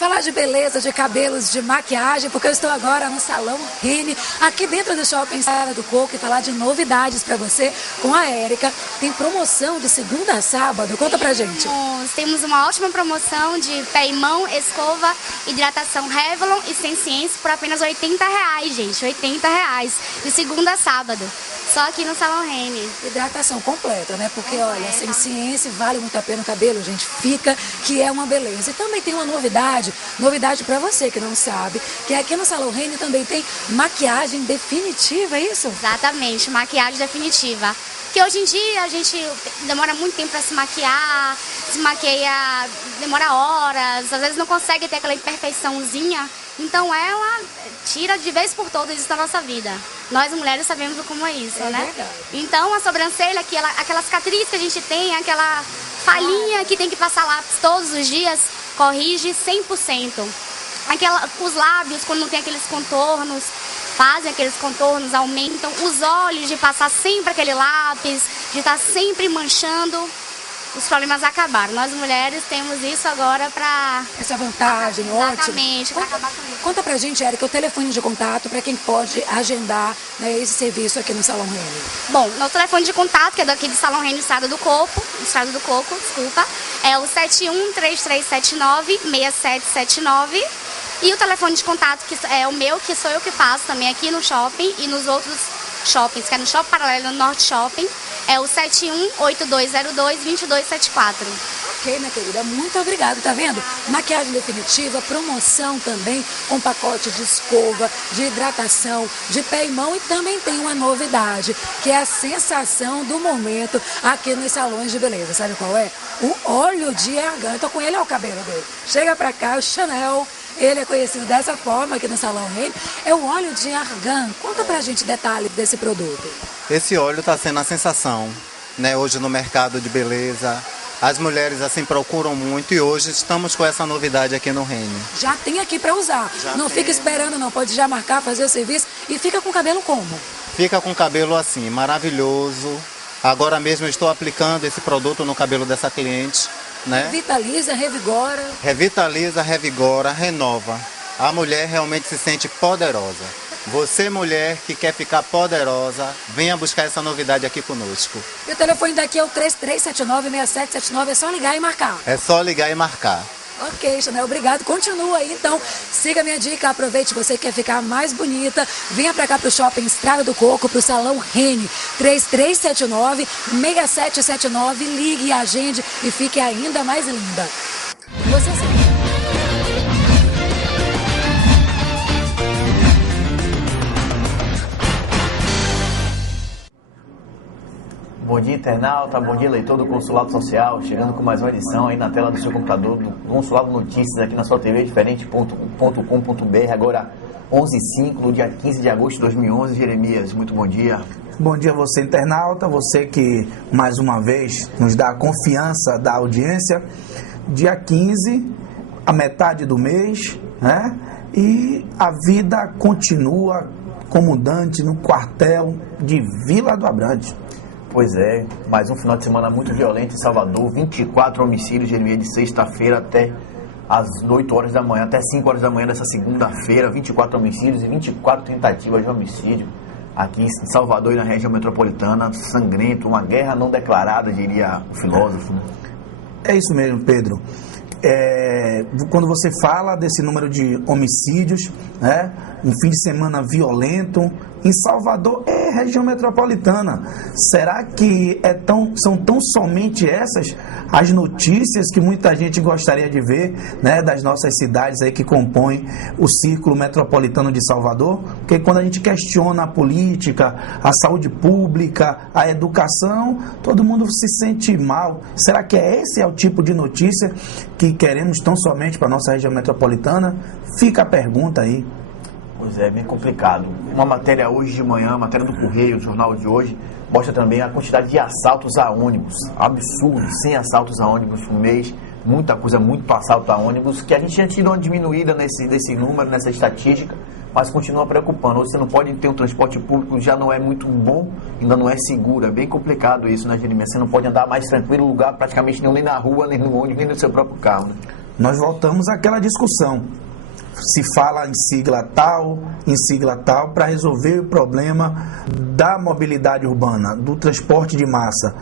falar de beleza, de cabelos, de maquiagem, porque eu estou agora no Salão Rene, aqui dentro do Shopping Estrada do Coco, e falar de novidades para você com a Érica. Tem promoção de segunda a sábado, conta pra gente. Temos uma ótima promoção de pé e mão, escova, hidratação Revlon e Sensience por apenas R$80, gente, R$80, de segunda a sábado. Só aqui no Salão Rene. Hidratação completa, né? Porque, olha, Sensience vale muito a pena o cabelo, gente. Fica que é uma beleza. E também tem uma novidade para você que não sabe, que aqui no Salão Rene também tem maquiagem definitiva, é isso? Exatamente, maquiagem definitiva. Que hoje em dia a gente demora muito tempo para se maquiar, se maqueia, demora horas, às vezes não consegue ter aquela imperfeiçãozinha. Então ela tira de vez por todas isso da nossa vida. Nós mulheres sabemos como é isso, né? Verdade. Então a sobrancelha, aquela cicatriz que a gente tem, aquela falhinha que tem que passar lápis todos os dias, corrige 100%. Os lábios, quando não tem aqueles contornos, fazem aqueles contornos, aumentam. Os olhos, de passar sempre aquele lápis, de estar sempre manchando. Os problemas acabaram. Nós mulheres temos isso agora para... Essa vantagem, ótimo. Exatamente, para acabar com isso. Conta pra gente, Érica, o telefone de contato para quem pode agendar, né, esse serviço aqui no Salão Rene. Bom, nosso telefone de contato, que é daqui do Salão Rene, Estrada do Coco, é o 713379-6779. E o telefone de contato, que é o meu, que sou eu que faço também aqui no shopping e nos outros shoppings, que é no Shopping Paralelo, no Norte Shopping, é o 718202-2274. Ok, minha querida, muito obrigada, tá vendo? Maquiagem definitiva, promoção também, um pacote de escova, de hidratação, de pé e mão, e também tem uma novidade, que é a sensação do momento aqui nos salões de beleza. Sabe qual é? O óleo de argan. Eu tô com ele, olha o cabelo dele. Chega pra cá, o Chanel. Ele é conhecido dessa forma aqui no Salão Rene. É o óleo de argan. Conta pra gente detalhes desse produto. Esse óleo está sendo a sensação, né? Hoje no mercado de beleza. As mulheres assim procuram muito e hoje estamos com essa novidade aqui no Rene. Já tem aqui para usar. Não fica esperando não, pode já marcar, fazer o serviço e fica com o cabelo como? Fica com o cabelo assim, maravilhoso. Agora mesmo eu estou aplicando esse produto no cabelo dessa cliente, né? Vitaliza, revigora. Revitaliza, revigora, renova. A mulher realmente se sente poderosa. Você, mulher que quer ficar poderosa, venha buscar essa novidade aqui conosco. E o telefone daqui é o 3379-6779, é só ligar e marcar. É só ligar e marcar. Ok, Chanel, obrigado. Continua aí, então. Siga a minha dica, aproveite, você que quer ficar mais bonita. Venha pra cá pro Shopping Estrada do Coco, pro Salão Rene. 3379-6779. Ligue, agende e fique ainda mais linda. Você sabe. Bom dia, internauta, bom dia, leitor do Consulado Social, chegando com mais uma edição aí na tela do seu computador do Consulado Notícias aqui na sua TV diferente.com.br, agora 11h05, no dia 15 de agosto de 2011. Jeremias, muito bom dia. Bom dia a você, internauta, você que mais uma vez nos dá a confiança da audiência. Dia 15, a metade do mês, né? E a vida continua comandante no quartel de Vila do Abrantes. Pois é, mais um final de semana muito violento em Salvador, 24 homicídios, Jeremias, de sexta-feira até às 8 horas da manhã, até 5 horas da manhã dessa segunda-feira, 24 homicídios e 24 tentativas de homicídio aqui em Salvador e na região metropolitana, sangrento, uma guerra não declarada, diria o filósofo. É isso mesmo, Pedro. Quando você fala desse número de homicídios, né, um fim de semana violento em Salvador e região metropolitana, será que são tão somente essas as notícias que muita gente gostaria de ver, né, das nossas cidades aí que compõem o círculo metropolitano de Salvador? Porque quando a gente questiona a política, a saúde pública, a educação, todo mundo se sente mal. Será que esse é o tipo de notícia que queremos tão somente para a nossa região metropolitana? Fica a pergunta aí. Pois é, bem complicado. Uma matéria hoje de manhã, matéria do Correio, o jornal de hoje, mostra também a quantidade de assaltos a ônibus. Absurdo, 100 assaltos a ônibus no mês, muita coisa, muito assalto a ônibus, que a gente já tirou uma diminuída nesse número, nessa estatística, mas continua preocupando. Hoje você não pode ter um transporte público, já não é muito bom, ainda não é seguro, é bem complicado isso, né, Jeremias? Você não pode andar mais tranquilo no lugar, praticamente nem na rua, nem no ônibus, nem no seu próprio carro, né? nós voltamos àquela discussão. Se fala em sigla tal, para resolver o problema da mobilidade urbana, do transporte de massa.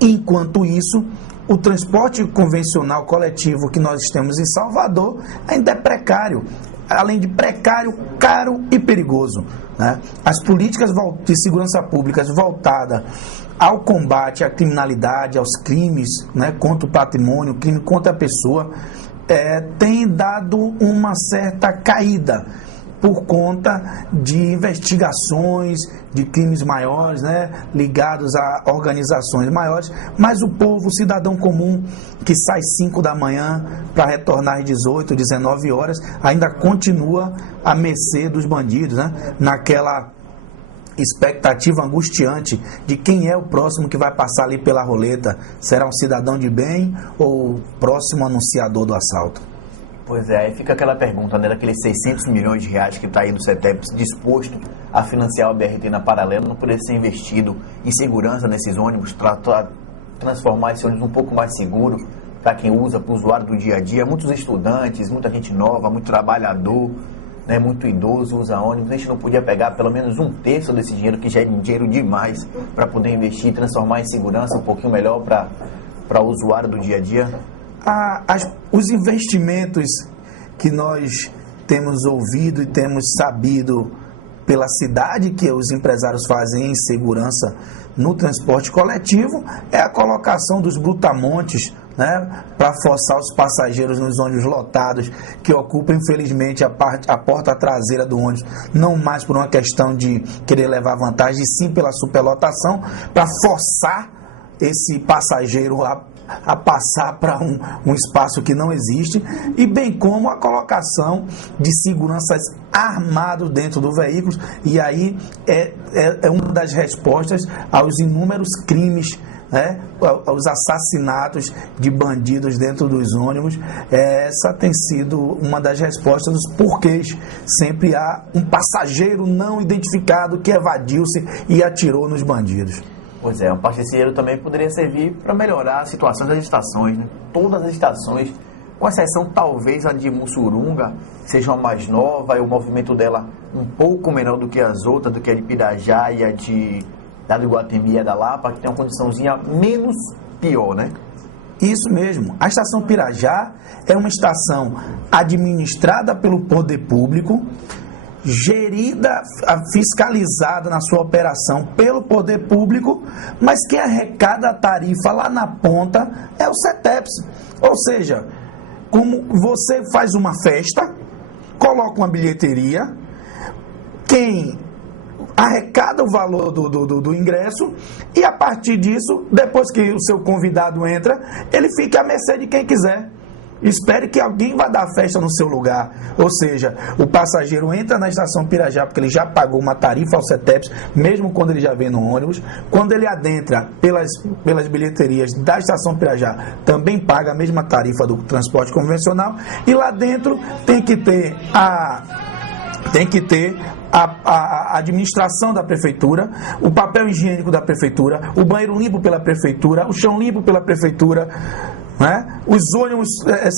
Enquanto isso, o transporte convencional coletivo que nós temos em Salvador ainda é precário. Além de precário, caro e perigoso, né? As políticas de segurança pública voltadas ao combate à criminalidade, aos crimes, né, contra o patrimônio, crime contra a pessoa, tem dado uma certa caída por conta de investigações de crimes maiores, né, ligados a organizações maiores, mas o povo, o cidadão comum, que sai 5 da manhã para retornar às 18, 19 horas, ainda continua à mercê dos bandidos, né, naquela expectativa angustiante de quem é o próximo que vai passar ali pela roleta. Será um cidadão de bem ou o próximo anunciador do assalto? Pois é, aí fica aquela pergunta, né, daqueles 600 milhões de reais que está aí do CETEPS disposto a financiar o BRT na Paralela, não poderia ser investido em segurança nesses ônibus, transformar esse ônibus um pouco mais seguro para quem usa, para o usuário do dia a dia. Muitos estudantes, muita gente nova, muito trabalhador, né, muito idoso usa ônibus. A gente não podia pegar pelo menos 1/3 desse dinheiro, que já é dinheiro demais, para poder investir e transformar em segurança um pouquinho melhor para o usuário do dia a dia? Os investimentos que nós temos ouvido e temos sabido pela cidade que os empresários fazem em segurança no transporte coletivo é a colocação dos brutamontes, né, para forçar os passageiros nos ônibus lotados, que ocupam infelizmente a porta traseira do ônibus, não mais por uma questão de querer levar vantagem, e sim pela superlotação, para forçar esse passageiro a passar para um espaço que não existe, e bem como a colocação de seguranças armados dentro do veículo. E aí é uma das respostas aos inúmeros crimes, né, aos assassinatos de bandidos dentro dos ônibus. Essa tem sido uma das respostas dos porquês sempre há um passageiro não identificado que evadiu-se e atirou nos bandidos. Pois é, parte desse dinheiro também poderia servir para melhorar a situação das estações, né? Todas as estações, com exceção talvez a de Mussurunga, seja uma mais nova e o movimento dela um pouco menor do que as outras, do que a de Pirajá e a de Iguatemi e a da Lapa, que tem uma condiçãozinha menos pior, né? Isso mesmo. A estação Pirajá é uma estação administrada pelo poder público, gerida, fiscalizada na sua operação pelo poder público, mas quem arrecada a tarifa lá na ponta é o CETEPS. Ou seja, como você faz uma festa, coloca uma bilheteria, quem arrecada o valor do ingresso, e a partir disso, depois que o seu convidado entra, ele fica à mercê de quem quiser. Espere que alguém vá dar festa no seu lugar. Ou seja, o passageiro entra na estação Pirajá porque ele já pagou uma tarifa ao CETEPS, mesmo quando ele já vem no ônibus. Quando ele adentra pelas bilheterias da estação Pirajá, também paga a mesma tarifa do transporte convencional. E lá dentro tem que ter a administração da prefeitura, o papel higiênico da prefeitura, o banheiro limpo pela prefeitura, o chão limpo pela prefeitura, né? Os ônibus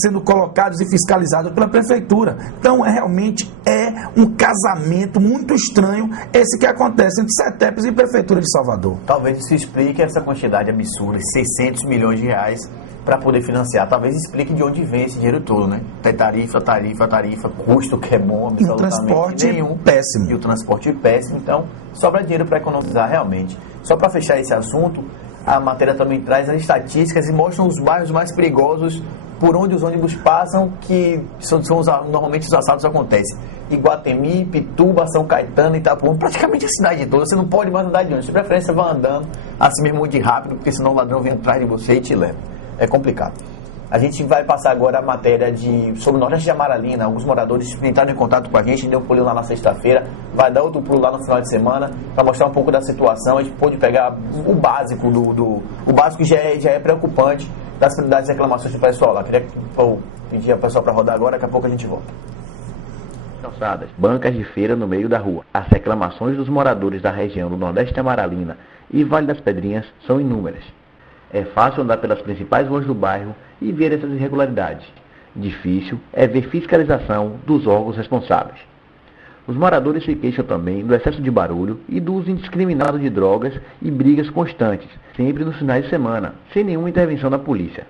sendo colocados e fiscalizados pela prefeitura. Então, realmente é um casamento muito estranho esse que acontece entre CETEPS e Prefeitura de Salvador. Talvez isso explique essa quantidade absurda, 600 milhões de reais para poder financiar. Talvez explique de onde vem esse dinheiro todo, né? Tem tarifa, custo que é bom, absolutamente e o transporte nenhum. Péssimo. E o transporte péssimo, então sobra dinheiro para economizar realmente. Só para fechar esse assunto, a matéria também traz as estatísticas e mostram os bairros mais perigosos por onde os ônibus passam, que normalmente os assaltos acontecem. Iguatemi, Pituba, São Caetano, Itapuã, praticamente a cidade toda. Você não pode mais andar de ônibus, de preferência vá andando assim mesmo de rápido, porque senão o ladrão vem atrás de você e te leva. É complicado. A gente vai passar agora a matéria sobre o Nordeste de Amaralina. Alguns moradores entraram em contato com a gente, deu um pulo lá na sexta-feira, vai dar outro pulo lá no final de semana, para mostrar um pouco da situação. A gente pôde pegar o básico, o básico já é preocupante, das prioridades e reclamações do pessoal lá. Queria pedir ao pessoal para rodar agora, daqui a pouco a gente volta. Calçadas, bancas de feira no meio da rua. As reclamações dos moradores da região do Nordeste de Amaralina e Vale das Pedrinhas são inúmeras. É fácil andar pelas principais ruas do bairro e ver essas irregularidades. Difícil é ver fiscalização dos órgãos responsáveis. Os moradores se queixam também do excesso de barulho e do uso indiscriminado de drogas e brigas constantes, sempre nos finais de semana, sem nenhuma intervenção da polícia.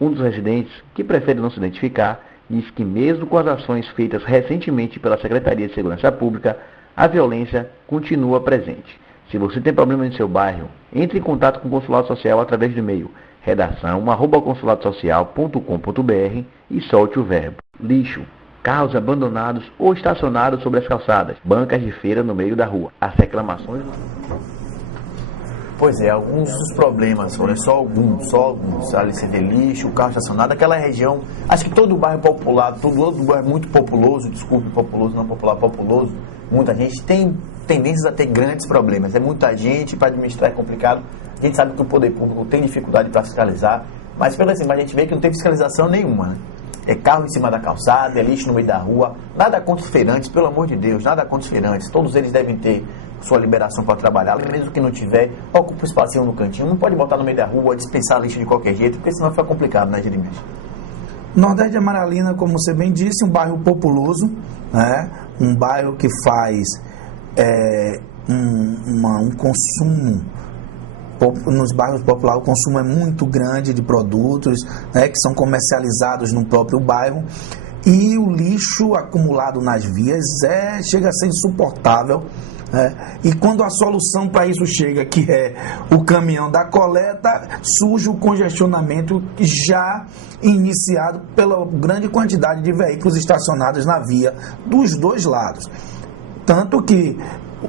Um dos residentes, que prefere não se identificar, diz que mesmo com as ações feitas recentemente pela Secretaria de Segurança Pública, a violência continua presente. Se você tem problema em seu bairro, entre em contato com o Consulado Social através do e-mail redação@consuladossocial.com.br e solte o verbo. Lixo, carros abandonados ou estacionados sobre as calçadas, bancas de feira no meio da rua. As reclamações... Pois é, alguns dos problemas, olha, só alguns, ali você vê lixo, carro estacionado, aquela região, acho que todo bairro popular, todo bairro muito populoso, desculpe, populoso, não popular, populoso, muita gente tem tendências a ter grandes problemas, é muita gente, para administrar é complicado, a gente sabe que o poder público tem dificuldade para fiscalizar, mas pela assim, a gente vê que não tem fiscalização nenhuma, né? É carro em cima da calçada, é lixo no meio da rua, nada contra os feirantes, pelo amor de Deus, nada contra os feirantes, todos eles devem ter sua liberação para trabalhar, mesmo que não tiver, ocupa um espacinho no cantinho, não pode botar no meio da rua, dispensar lixo de qualquer jeito, porque senão fica complicado, né, Jeremias? Nordeste de Amaralina, como você bem disse, um bairro populoso, né? Um bairro que faz um consumo, nos bairros populares o consumo é muito grande de produtos, né, que são comercializados no próprio bairro, e o lixo acumulado nas vias chega a ser insuportável. E quando a solução para isso chega, que é o caminhão da coleta, surge o congestionamento já iniciado pela grande quantidade de veículos estacionados na via dos dois lados. Tanto que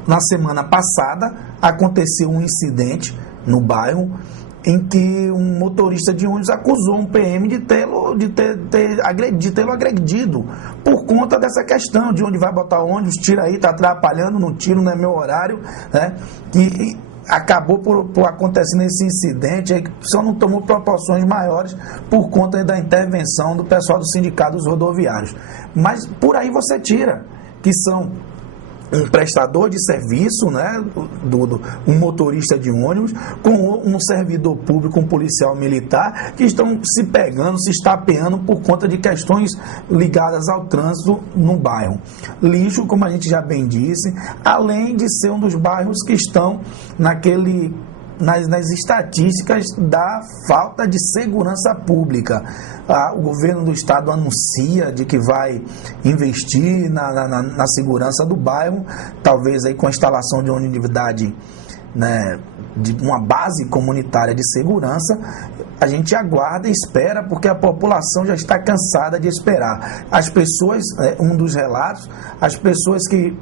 na semana passada aconteceu um incidente no bairro em que um motorista de ônibus acusou um PM de tê-lo agredido por conta dessa questão de onde vai botar o ônibus, tira aí, está atrapalhando, não tiro, não é meu horário, né? E acabou por acontecer esse incidente aí, que só não tomou proporções maiores por conta da intervenção do pessoal do Sindicato dos Rodoviários. Mas por aí você tira, que são um prestador de serviço, né, um motorista de ônibus, com um servidor público, um policial militar, que estão se pegando, se estapeando por conta de questões ligadas ao trânsito no bairro. Lixo, como a gente já bem disse, além de ser um dos bairros que estão nas estatísticas da falta de segurança pública. O governo do estado anuncia de que vai investir na segurança do bairro, talvez aí com a instalação de uma unidade, né, de uma base comunitária de segurança. A gente aguarda e espera, porque a população já está cansada de esperar. As pessoas, um dos relatos, as pessoas que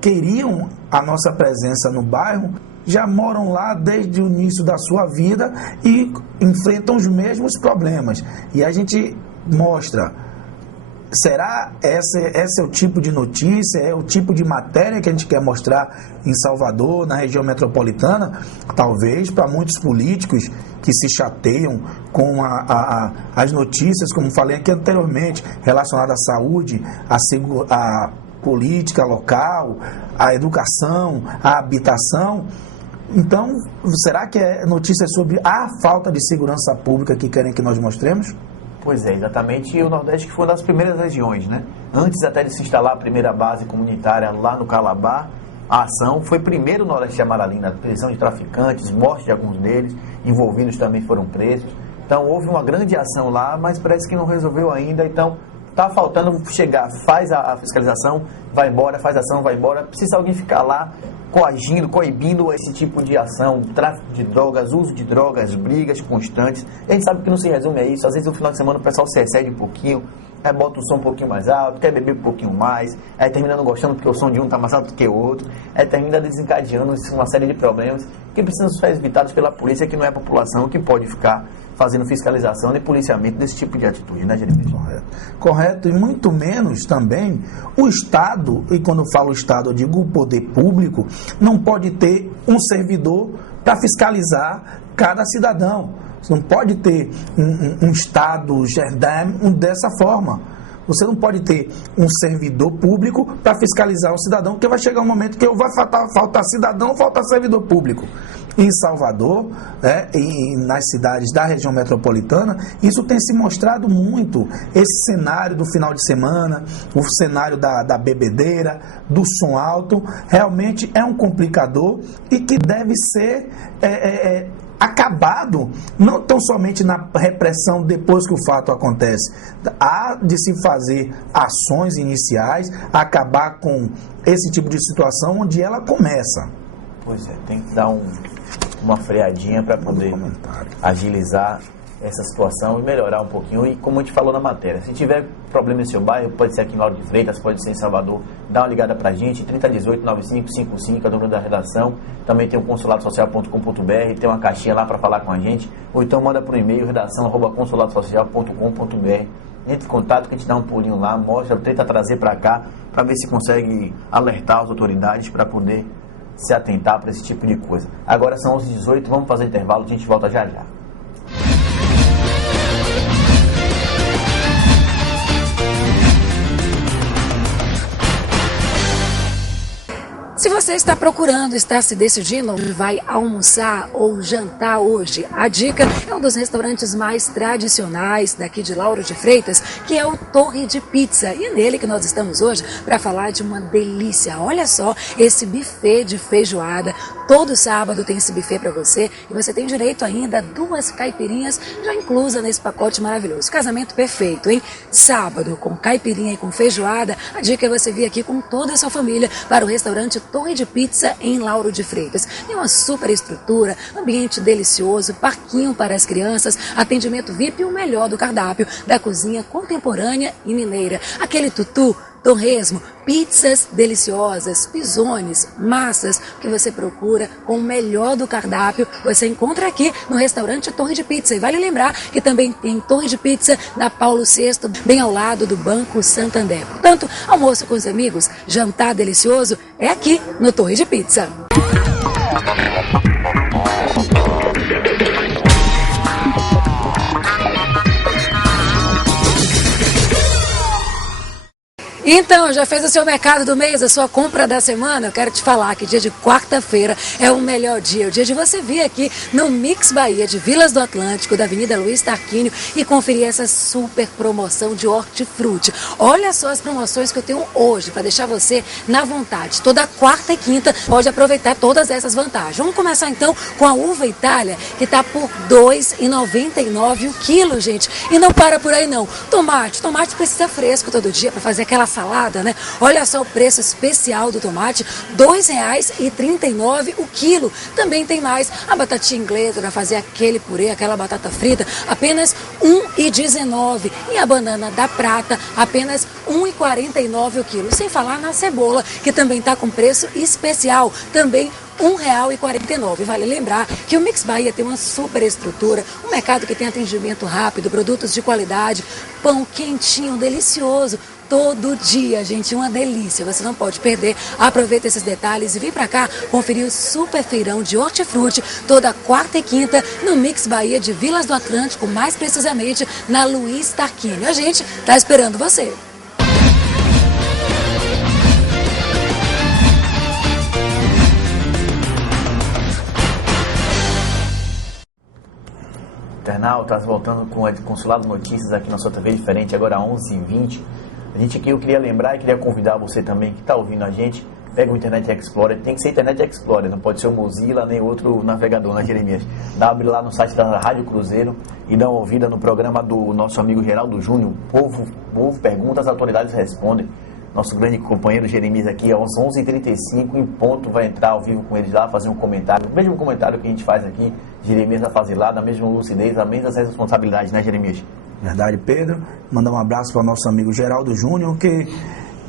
queriam a nossa presença no bairro já moram lá desde o início da sua vida e enfrentam os mesmos problemas. E a gente mostra, será esse é o tipo de notícia, é o tipo de matéria que a gente quer mostrar em Salvador, na região metropolitana? Talvez para muitos políticos que se chateiam com as notícias, como falei aqui anteriormente, relacionadas à saúde, à política local, à educação, à habitação. Então, será que é notícia sobre a falta de segurança pública que querem que nós mostremos? Pois é, exatamente. E o Nordeste que foi uma das primeiras regiões, né? Antes até de se instalar a primeira base comunitária lá no Calabar, a ação foi primeiro no Nordeste de Amaralina, prisão de traficantes, morte de alguns deles, envolvidos também foram presos. Então, houve uma grande ação lá, mas parece que não resolveu ainda. Então, está faltando chegar, faz a fiscalização, vai embora, faz a ação, vai embora. Precisa alguém ficar lá coagindo, coibindo esse tipo de ação, tráfico de drogas, uso de drogas, brigas constantes. A gente sabe que não se resume a isso. Às vezes no final de semana o pessoal se excede um pouquinho, aí bota o som um pouquinho mais alto, quer beber um pouquinho mais, aí termina não gostando porque o som de um está mais alto que o outro, aí termina desencadeando uma série de problemas que precisam ser evitados pela polícia, que não é a população que pode ficar fazendo fiscalização e policiamento desse tipo de atitude, né, Jeremias? Correto, e muito menos também o Estado, e quando eu falo Estado eu digo o poder público, não pode ter um servidor para fiscalizar cada cidadão. Você não pode ter um Estado gendarme dessa forma. Você não pode ter um servidor público para fiscalizar o cidadão, porque vai chegar um momento que vai faltar cidadão, faltar servidor público. em Salvador, né, e nas cidades da região metropolitana, isso tem se mostrado muito, esse cenário do final de semana, o cenário da bebedeira, do som alto, realmente é um complicador e que deve ser acabado, não tão somente na repressão depois que o fato acontece. Há de se fazer ações iniciais, acabar com esse tipo de situação onde ela começa. Pois é, tem que dar uma freadinha para poder agilizar essa situação e melhorar um pouquinho. E como a gente falou na matéria, se tiver problema em seu bairro, pode ser aqui em Lauro de Freitas, pode ser em Salvador, dá uma ligada pra gente, 3018-9555, é o número da redação. Também tem o consuladosocial.com.br, tem uma caixinha lá para falar com a gente, ou então manda por e-mail, redação@consuladosocial.com.br. Entre em contato que a gente dá um pulinho lá, mostra, tenta trazer para cá, para ver se consegue alertar as autoridades para poder se atentar para esse tipo de coisa. Agora são 11h18, vamos fazer intervalo, a gente volta já já. Se você está procurando, está se decidindo onde vai almoçar ou jantar hoje, a dica é um dos restaurantes mais tradicionais daqui de Lauro de Freitas, que é o Torre de Pizza. E é nele que nós estamos hoje para falar de uma delícia. Olha só esse buffet de feijoada. Todo sábado tem esse buffet para você e você tem direito ainda a 2 caipirinhas já inclusa nesse pacote maravilhoso. Casamento perfeito, hein? Sábado com caipirinha e com feijoada. A dica é você vir aqui com toda a sua família para o restaurante Torre de Pizza em Lauro de Freitas. Tem uma super estrutura, ambiente delicioso, parquinho para as crianças, atendimento VIP e o melhor do cardápio da cozinha contemporânea e mineira. Aquele tutu, torresmo, pizzas deliciosas, pisones, massas, que você procura com o melhor do cardápio, você encontra aqui no restaurante Torre de Pizza. E vale lembrar que também tem Torre de Pizza na Paulo VI, bem ao lado do Banco Santander. Portanto, almoço com os amigos, jantar delicioso, é aqui no Torre de Pizza. Então, já fez o seu mercado do mês, a sua compra da semana? Eu quero te falar que dia de quarta-feira é o melhor dia, o dia de você vir aqui no Mix Bahia de Vilas do Atlântico, da Avenida Luiz Tarquínio, e conferir essa super promoção de hortifruti. Olha só as promoções que eu tenho hoje para deixar você na vontade. Toda quarta e quinta pode aproveitar todas essas vantagens. Vamos começar então com a uva Itália, que está por R$ 2,99 o quilo, gente. E não para por aí não. Tomate precisa fresco todo dia para fazer aquela salada, né? Olha só o preço especial do tomate, R$ 2,39 o quilo. Também tem mais a batatinha inglesa para fazer aquele purê, aquela batata frita, apenas R$ 1,19. E a banana da prata, apenas R$ 1,49 o quilo. Sem falar na cebola, que também está com preço especial, também R$ 1,49. Vale lembrar que o Mix Bahia tem uma super estrutura, um mercado que tem atendimento rápido, produtos de qualidade, pão quentinho, delicioso, todo dia, gente, uma delícia, você não pode perder. Aproveita esses detalhes e vem pra cá conferir o super feirão de hortifruti toda quarta e quinta no Mix Bahia de Vilas do Atlântico, mais precisamente na Luiz Tarquínio. A gente tá esperando você. Internautas, voltando com o Consulado Notícias aqui na sua TV Diferente, agora 11h20. Eu queria lembrar e queria convidar você também que está ouvindo a gente, pega o Internet Explorer, tem que ser Internet Explorer, não pode ser o Mozilla nem outro navegador, né, Jeremias? Abre lá no site da Rádio Cruzeiro e dá uma ouvida no programa do nosso amigo Geraldo Júnior, Povo Pergunta, as autoridades respondem. Nosso grande companheiro Jeremias aqui, às 11h35, em ponto, vai entrar ao vivo com eles lá, fazer um comentário, o mesmo comentário que a gente faz aqui, Jeremias vai fazer lá, da mesma lucidez, da mesma responsabilidade, né, Jeremias? Verdade, Pedro. Mandar um abraço para o nosso amigo Geraldo Júnior, que,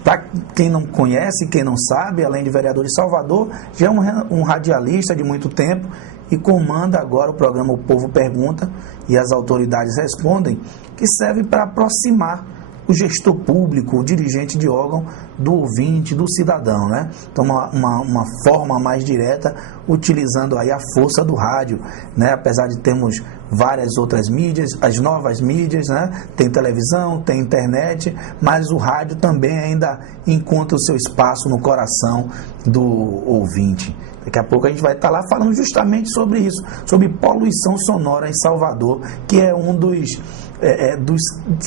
para quem não conhece, quem não sabe, além de vereador de Salvador, já é um radialista de muito tempo e comanda agora o programa O Povo Pergunta e as autoridades respondem, que serve para aproximar o gestor público, o dirigente de órgão do ouvinte, do cidadão, né? Então, uma forma mais direta, utilizando aí a força do rádio, né? Apesar de termos várias outras mídias, as novas mídias, né? Tem televisão, tem internet, mas o rádio também ainda encontra o seu espaço no coração do ouvinte. Daqui a pouco a gente vai estar lá falando justamente sobre isso, sobre poluição sonora em Salvador, que é um dos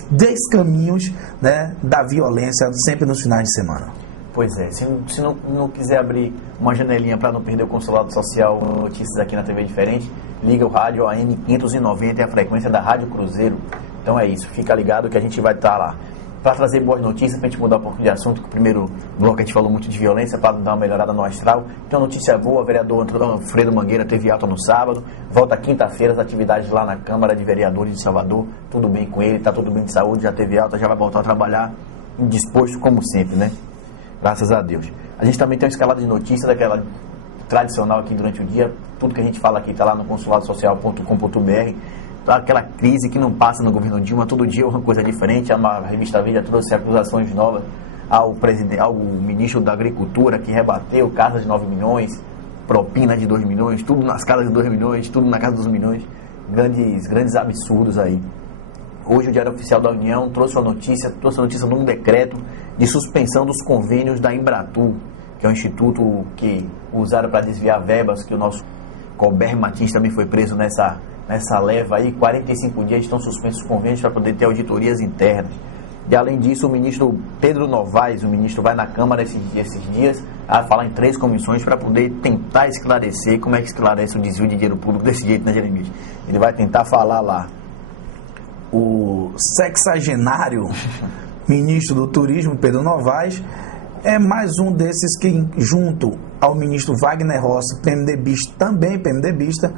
10 caminhos, né, da violência, sempre nos finais de semana. Pois é, se não quiser abrir uma janelinha para não perder o Consulado Social, notícias aqui na TV Diferente, liga o rádio AM 590, é a frequência da Rádio Cruzeiro. Então é isso, fica ligado que a gente vai estar lá para trazer boas notícias, para a gente mudar um pouco de assunto, que o primeiro bloco a gente falou muito de violência, para dar uma melhorada no astral. Então, notícia boa, o vereador Alfredo Mangueira teve alta no sábado, volta quinta-feira, as atividades lá na Câmara de Vereadores de Salvador, tudo bem com ele, está tudo bem de saúde, já teve alta, já vai voltar a trabalhar, disposto como sempre, né? Graças a Deus. A gente também tem uma escalada de notícias, daquela tradicional aqui durante o dia, tudo que a gente fala aqui está lá no consuladosocial.com.br. Aquela crise que não passa no governo Dilma, todo dia é uma coisa diferente. A revista Veja trouxe acusações novas ao ministro da Agricultura, que rebateu casas de 9 milhões, propina de 2 milhões, tudo nas casas de 2 milhões, tudo na casa dos milhões, grandes absurdos aí. Hoje o Diário Oficial da União trouxe a notícia de um decreto de suspensão dos convênios da Embratur, que é um instituto que usaram para desviar verbas, que o nosso Colbert Martins também foi preso nessa leva aí. 45 dias estão suspensos os convênios para poder ter auditorias internas. E além disso, o ministro Pedro Novaes, o ministro vai na Câmara esses dias a falar em 3 comissões para poder tentar esclarecer como é que esclarece o desvio de dinheiro público desse jeito, né, Jeremias? Ele vai tentar falar lá. O sexagenário ministro do Turismo, Pedro Novaes, é mais um desses que, junto ao ministro Wagner Rossi, PMDBista, também PMDBista,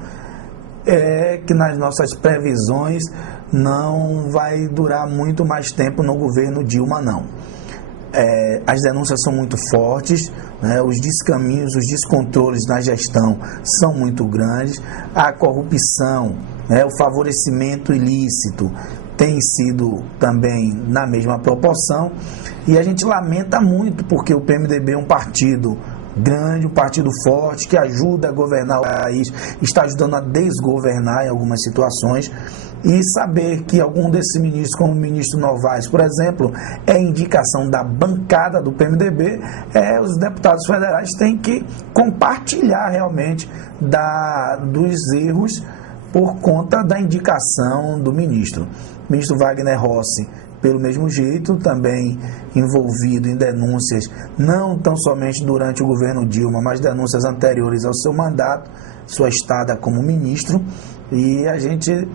que nas nossas previsões não vai durar muito mais tempo no governo Dilma, não. As denúncias são muito fortes, né? Os descaminhos, os descontroles na gestão são muito grandes, a corrupção, né? O favorecimento ilícito tem sido também na mesma proporção, e a gente lamenta muito porque o PMDB é um partido grande, um partido forte, que ajuda a governar o país, está ajudando a desgovernar em algumas situações, e saber que algum desses ministros, como o ministro Novaes, por exemplo, é indicação da bancada do PMDB, os deputados federais têm que compartilhar realmente dos erros por conta da indicação do ministro. O ministro Wagner Rossi, pelo mesmo jeito, também envolvido em denúncias, não tão somente durante o governo Dilma, mas denúncias anteriores ao seu mandato, sua estada como ministro, e a gente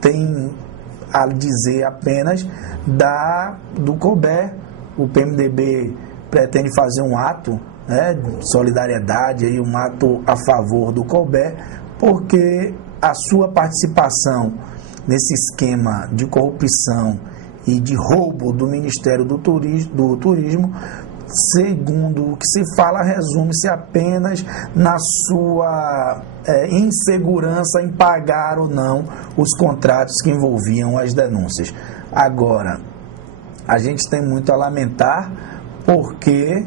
tem a dizer apenas do Colbert. O PMDB pretende fazer um ato, né, de solidariedade, aí, um ato a favor do Colbert, porque a sua participação nesse esquema de corrupção e de roubo do Ministério do Turismo, segundo o que se fala, resume-se apenas na sua insegurança em pagar ou não os contratos que envolviam as denúncias. Agora, a gente tem muito a lamentar porque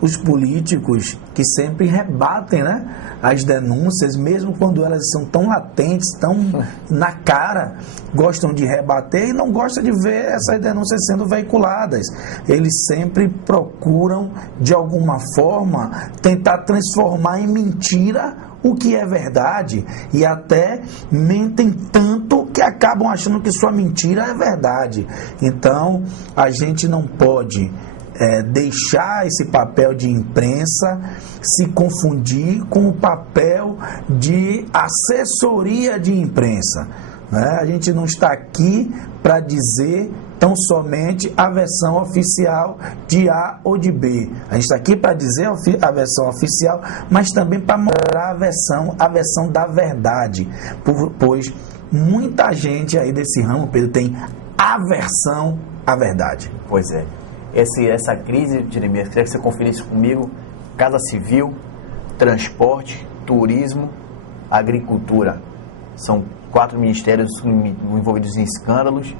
os políticos que sempre rebatem, né, as denúncias, mesmo quando elas são tão latentes, tão na cara, gostam de rebater e não gostam de ver essas denúncias sendo veiculadas. Eles sempre procuram, de alguma forma, tentar transformar em mentira o que é verdade, e até mentem tanto que acabam achando que sua mentira é verdade. Então, a gente não pode deixar esse papel de imprensa se confundir com o papel de assessoria de imprensa, né? A gente não está aqui para dizer tão somente a versão oficial de A ou de B. A gente está aqui para dizer a versão oficial, mas também para mostrar a versão da verdade, pois muita gente aí desse ramo, Pedro, tem aversão à verdade. Pois é. Essa crise, Jeremias, queria que você conferisse comigo: Casa Civil, Transporte, Turismo, Agricultura. São 4 ministérios envolvidos em escândalos.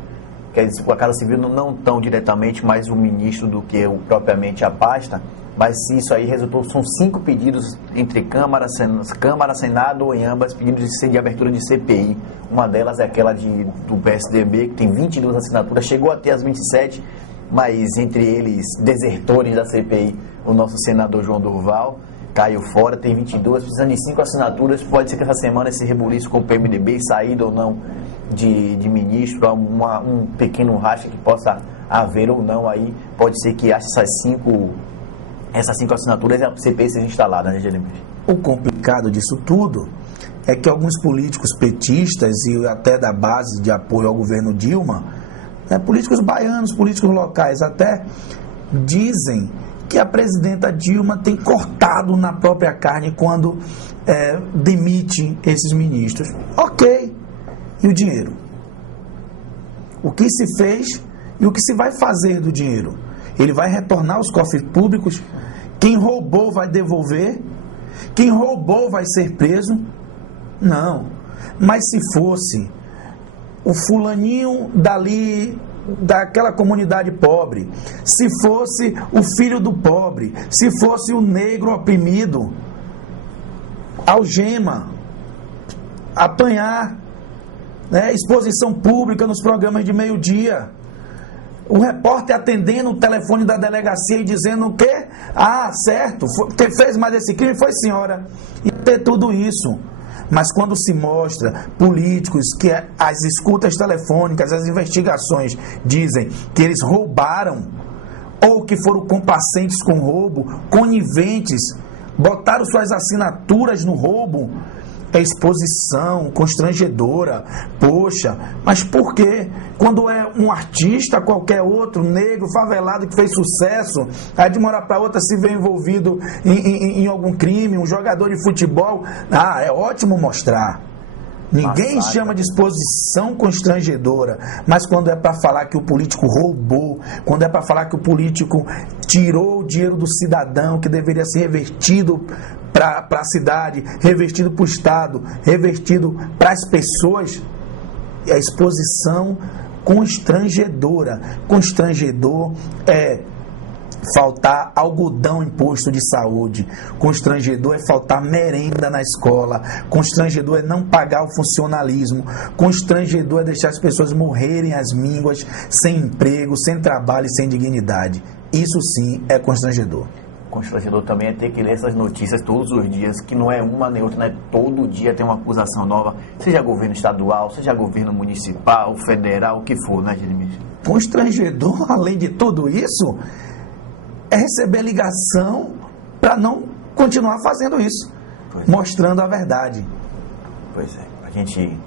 quer dizer, a Casa Civil não tão diretamente, mais o ministro do que propriamente a pasta, mas isso aí resultou, são 5 pedidos entre Câmara, Senado, ou em ambas, pedidos de abertura de CPI. Uma delas é aquela do PSDB, que tem 22 assinaturas, chegou a ter as 27, mas entre eles, desertores da CPI, o nosso senador João Durval caiu fora, tem 22, precisando de 5 assinaturas. Pode ser que essa semana esse rebuliço com o PMDB, saída ou não de ministro, um pequeno racha que possa haver ou não aí, pode ser que ache essas 5 assinaturas e a CPI seja instalada, né, Jeremias? O complicado disso tudo é que alguns políticos petistas e até da base de apoio ao governo Dilma, políticos baianos, políticos locais até, dizem que a presidenta Dilma tem cortado na própria carne quando demite esses ministros. Ok. E o dinheiro? O que se fez e o que se vai fazer do dinheiro? Ele vai retornar aos cofres públicos? Quem roubou vai devolver? Quem roubou vai ser preso? Não. Mas se fosse o fulaninho dali, daquela comunidade pobre, se fosse o filho do pobre, se fosse o negro oprimido, algema, apanhar, exposição pública nos programas de meio-dia, o repórter atendendo o telefone da delegacia e dizendo o quê? Certo, quem fez mais esse crime foi senhora. E ter tudo isso. Mas quando se mostra políticos que as escutas telefônicas, as investigações dizem que eles roubaram ou que foram complacentes com roubo, coniventes, botaram suas assinaturas no roubo, é exposição constrangedora. Poxa, mas por quê? Quando é um artista, qualquer outro, negro, favelado, que fez sucesso, aí de uma hora para outra se vê envolvido em algum crime, um jogador de futebol, é ótimo mostrar. Ninguém chama de exposição constrangedora, mas quando é para falar que o político roubou, quando é para falar que o político tirou o dinheiro do cidadão que deveria ser revertido para a cidade, revertido para o Estado, revertido para as pessoas, é exposição constrangedora. Constrangedor é faltar algodão em posto de saúde, constrangedor é faltar merenda na escola, constrangedor é não pagar o funcionalismo, constrangedor é deixar as pessoas morrerem às mínguas, sem emprego, sem trabalho e sem dignidade. Isso sim é constrangedor. Constrangedor também é ter que ler essas notícias todos os dias, que não é uma nem outra, né? Todo dia tem uma acusação nova, seja governo estadual, seja governo municipal, federal, o que for, né, Jeremias? Constrangedor, além de tudo isso, é receber ligação para não continuar fazendo isso, mostrando a verdade. Pois é, a gente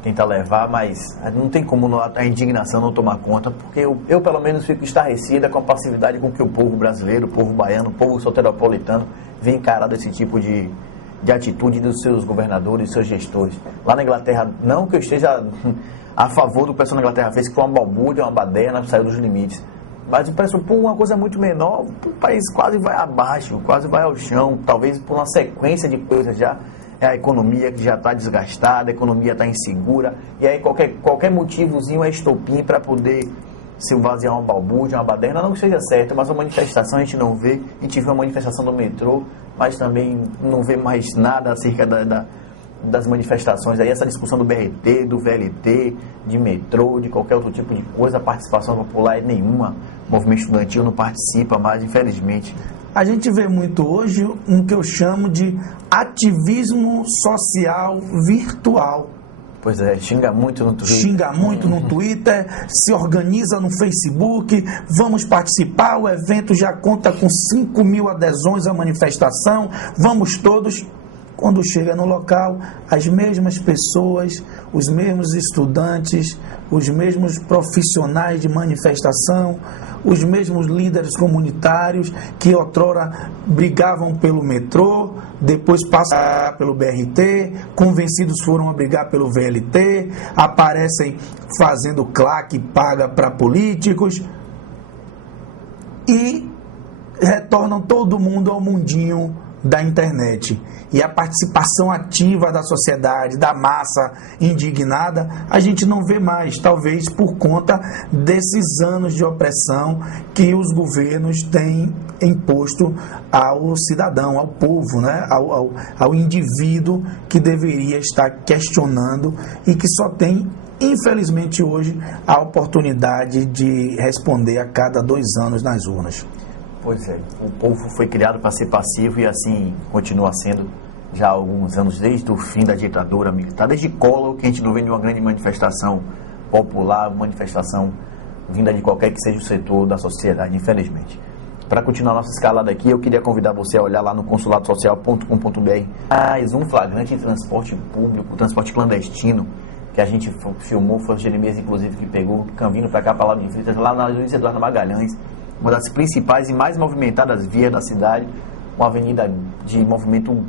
tenta levar, mas não tem como a indignação não tomar conta, porque eu pelo menos fico estarrecida com a passividade com que o povo brasileiro, o povo baiano, o povo soteropolitano vem encarado esse tipo de atitude dos seus governadores, dos seus gestores. Lá na Inglaterra, não que eu esteja a favor do que o pessoal na Inglaterra fez, que foi uma balbúrdia, uma baderna, saiu dos limites. Mas parece uma coisa muito menor, o país quase vai abaixo, quase vai ao chão, talvez por uma sequência de coisas já. É a economia que já está desgastada, a economia está insegura, e aí qualquer motivozinho é estopim para poder se vaziar uma balbúrdia, uma baderna, não que seja certo, mas uma manifestação a gente não vê. A gente vê uma manifestação do metrô, mas também não vê mais nada acerca das manifestações, aí essa discussão do BRT, do VLT, de metrô, de qualquer outro tipo de coisa, a participação popular é nenhuma, o movimento estudantil não participa mais, infelizmente. A gente vê muito hoje um que eu chamo de ativismo social virtual. Pois é, xinga muito no Twitter. Xinga muito no Twitter, se organiza no Facebook, vamos participar, o evento já conta com 5.000 adesões à manifestação, vamos todos. Quando chega no local, as mesmas pessoas, os mesmos estudantes, os mesmos profissionais de manifestação, os mesmos líderes comunitários que outrora brigavam pelo metrô, depois passaram pelo BRT, convencidos foram a brigar pelo VLT, aparecem fazendo claque paga para políticos e retornam todo mundo ao mundinho da internet e a participação ativa da sociedade, da massa indignada, a gente não vê mais, talvez por conta desses anos de opressão que os governos têm imposto ao cidadão, ao povo, né? ao indivíduo que deveria estar questionando e que só tem, infelizmente hoje, a oportunidade de responder a cada 2 anos nas urnas. Pois é, o povo foi criado para ser passivo e assim continua sendo já há alguns anos, desde o fim da ditadura militar, desde Collor, que a gente não vê nenhuma grande manifestação popular, manifestação vinda de qualquer que seja o setor da sociedade, infelizmente. Para continuar nossa escalada aqui, eu queria convidar você a olhar lá no consuladosocial.com.br mais um flagrante em transporte público, transporte clandestino, que a gente filmou, foi o Jeremias, inclusive, que pegou, vindo para cá, para lá de Freitas, lá na Luiz Eduardo Magalhães, uma das principais e mais movimentadas vias da cidade, uma avenida de movimento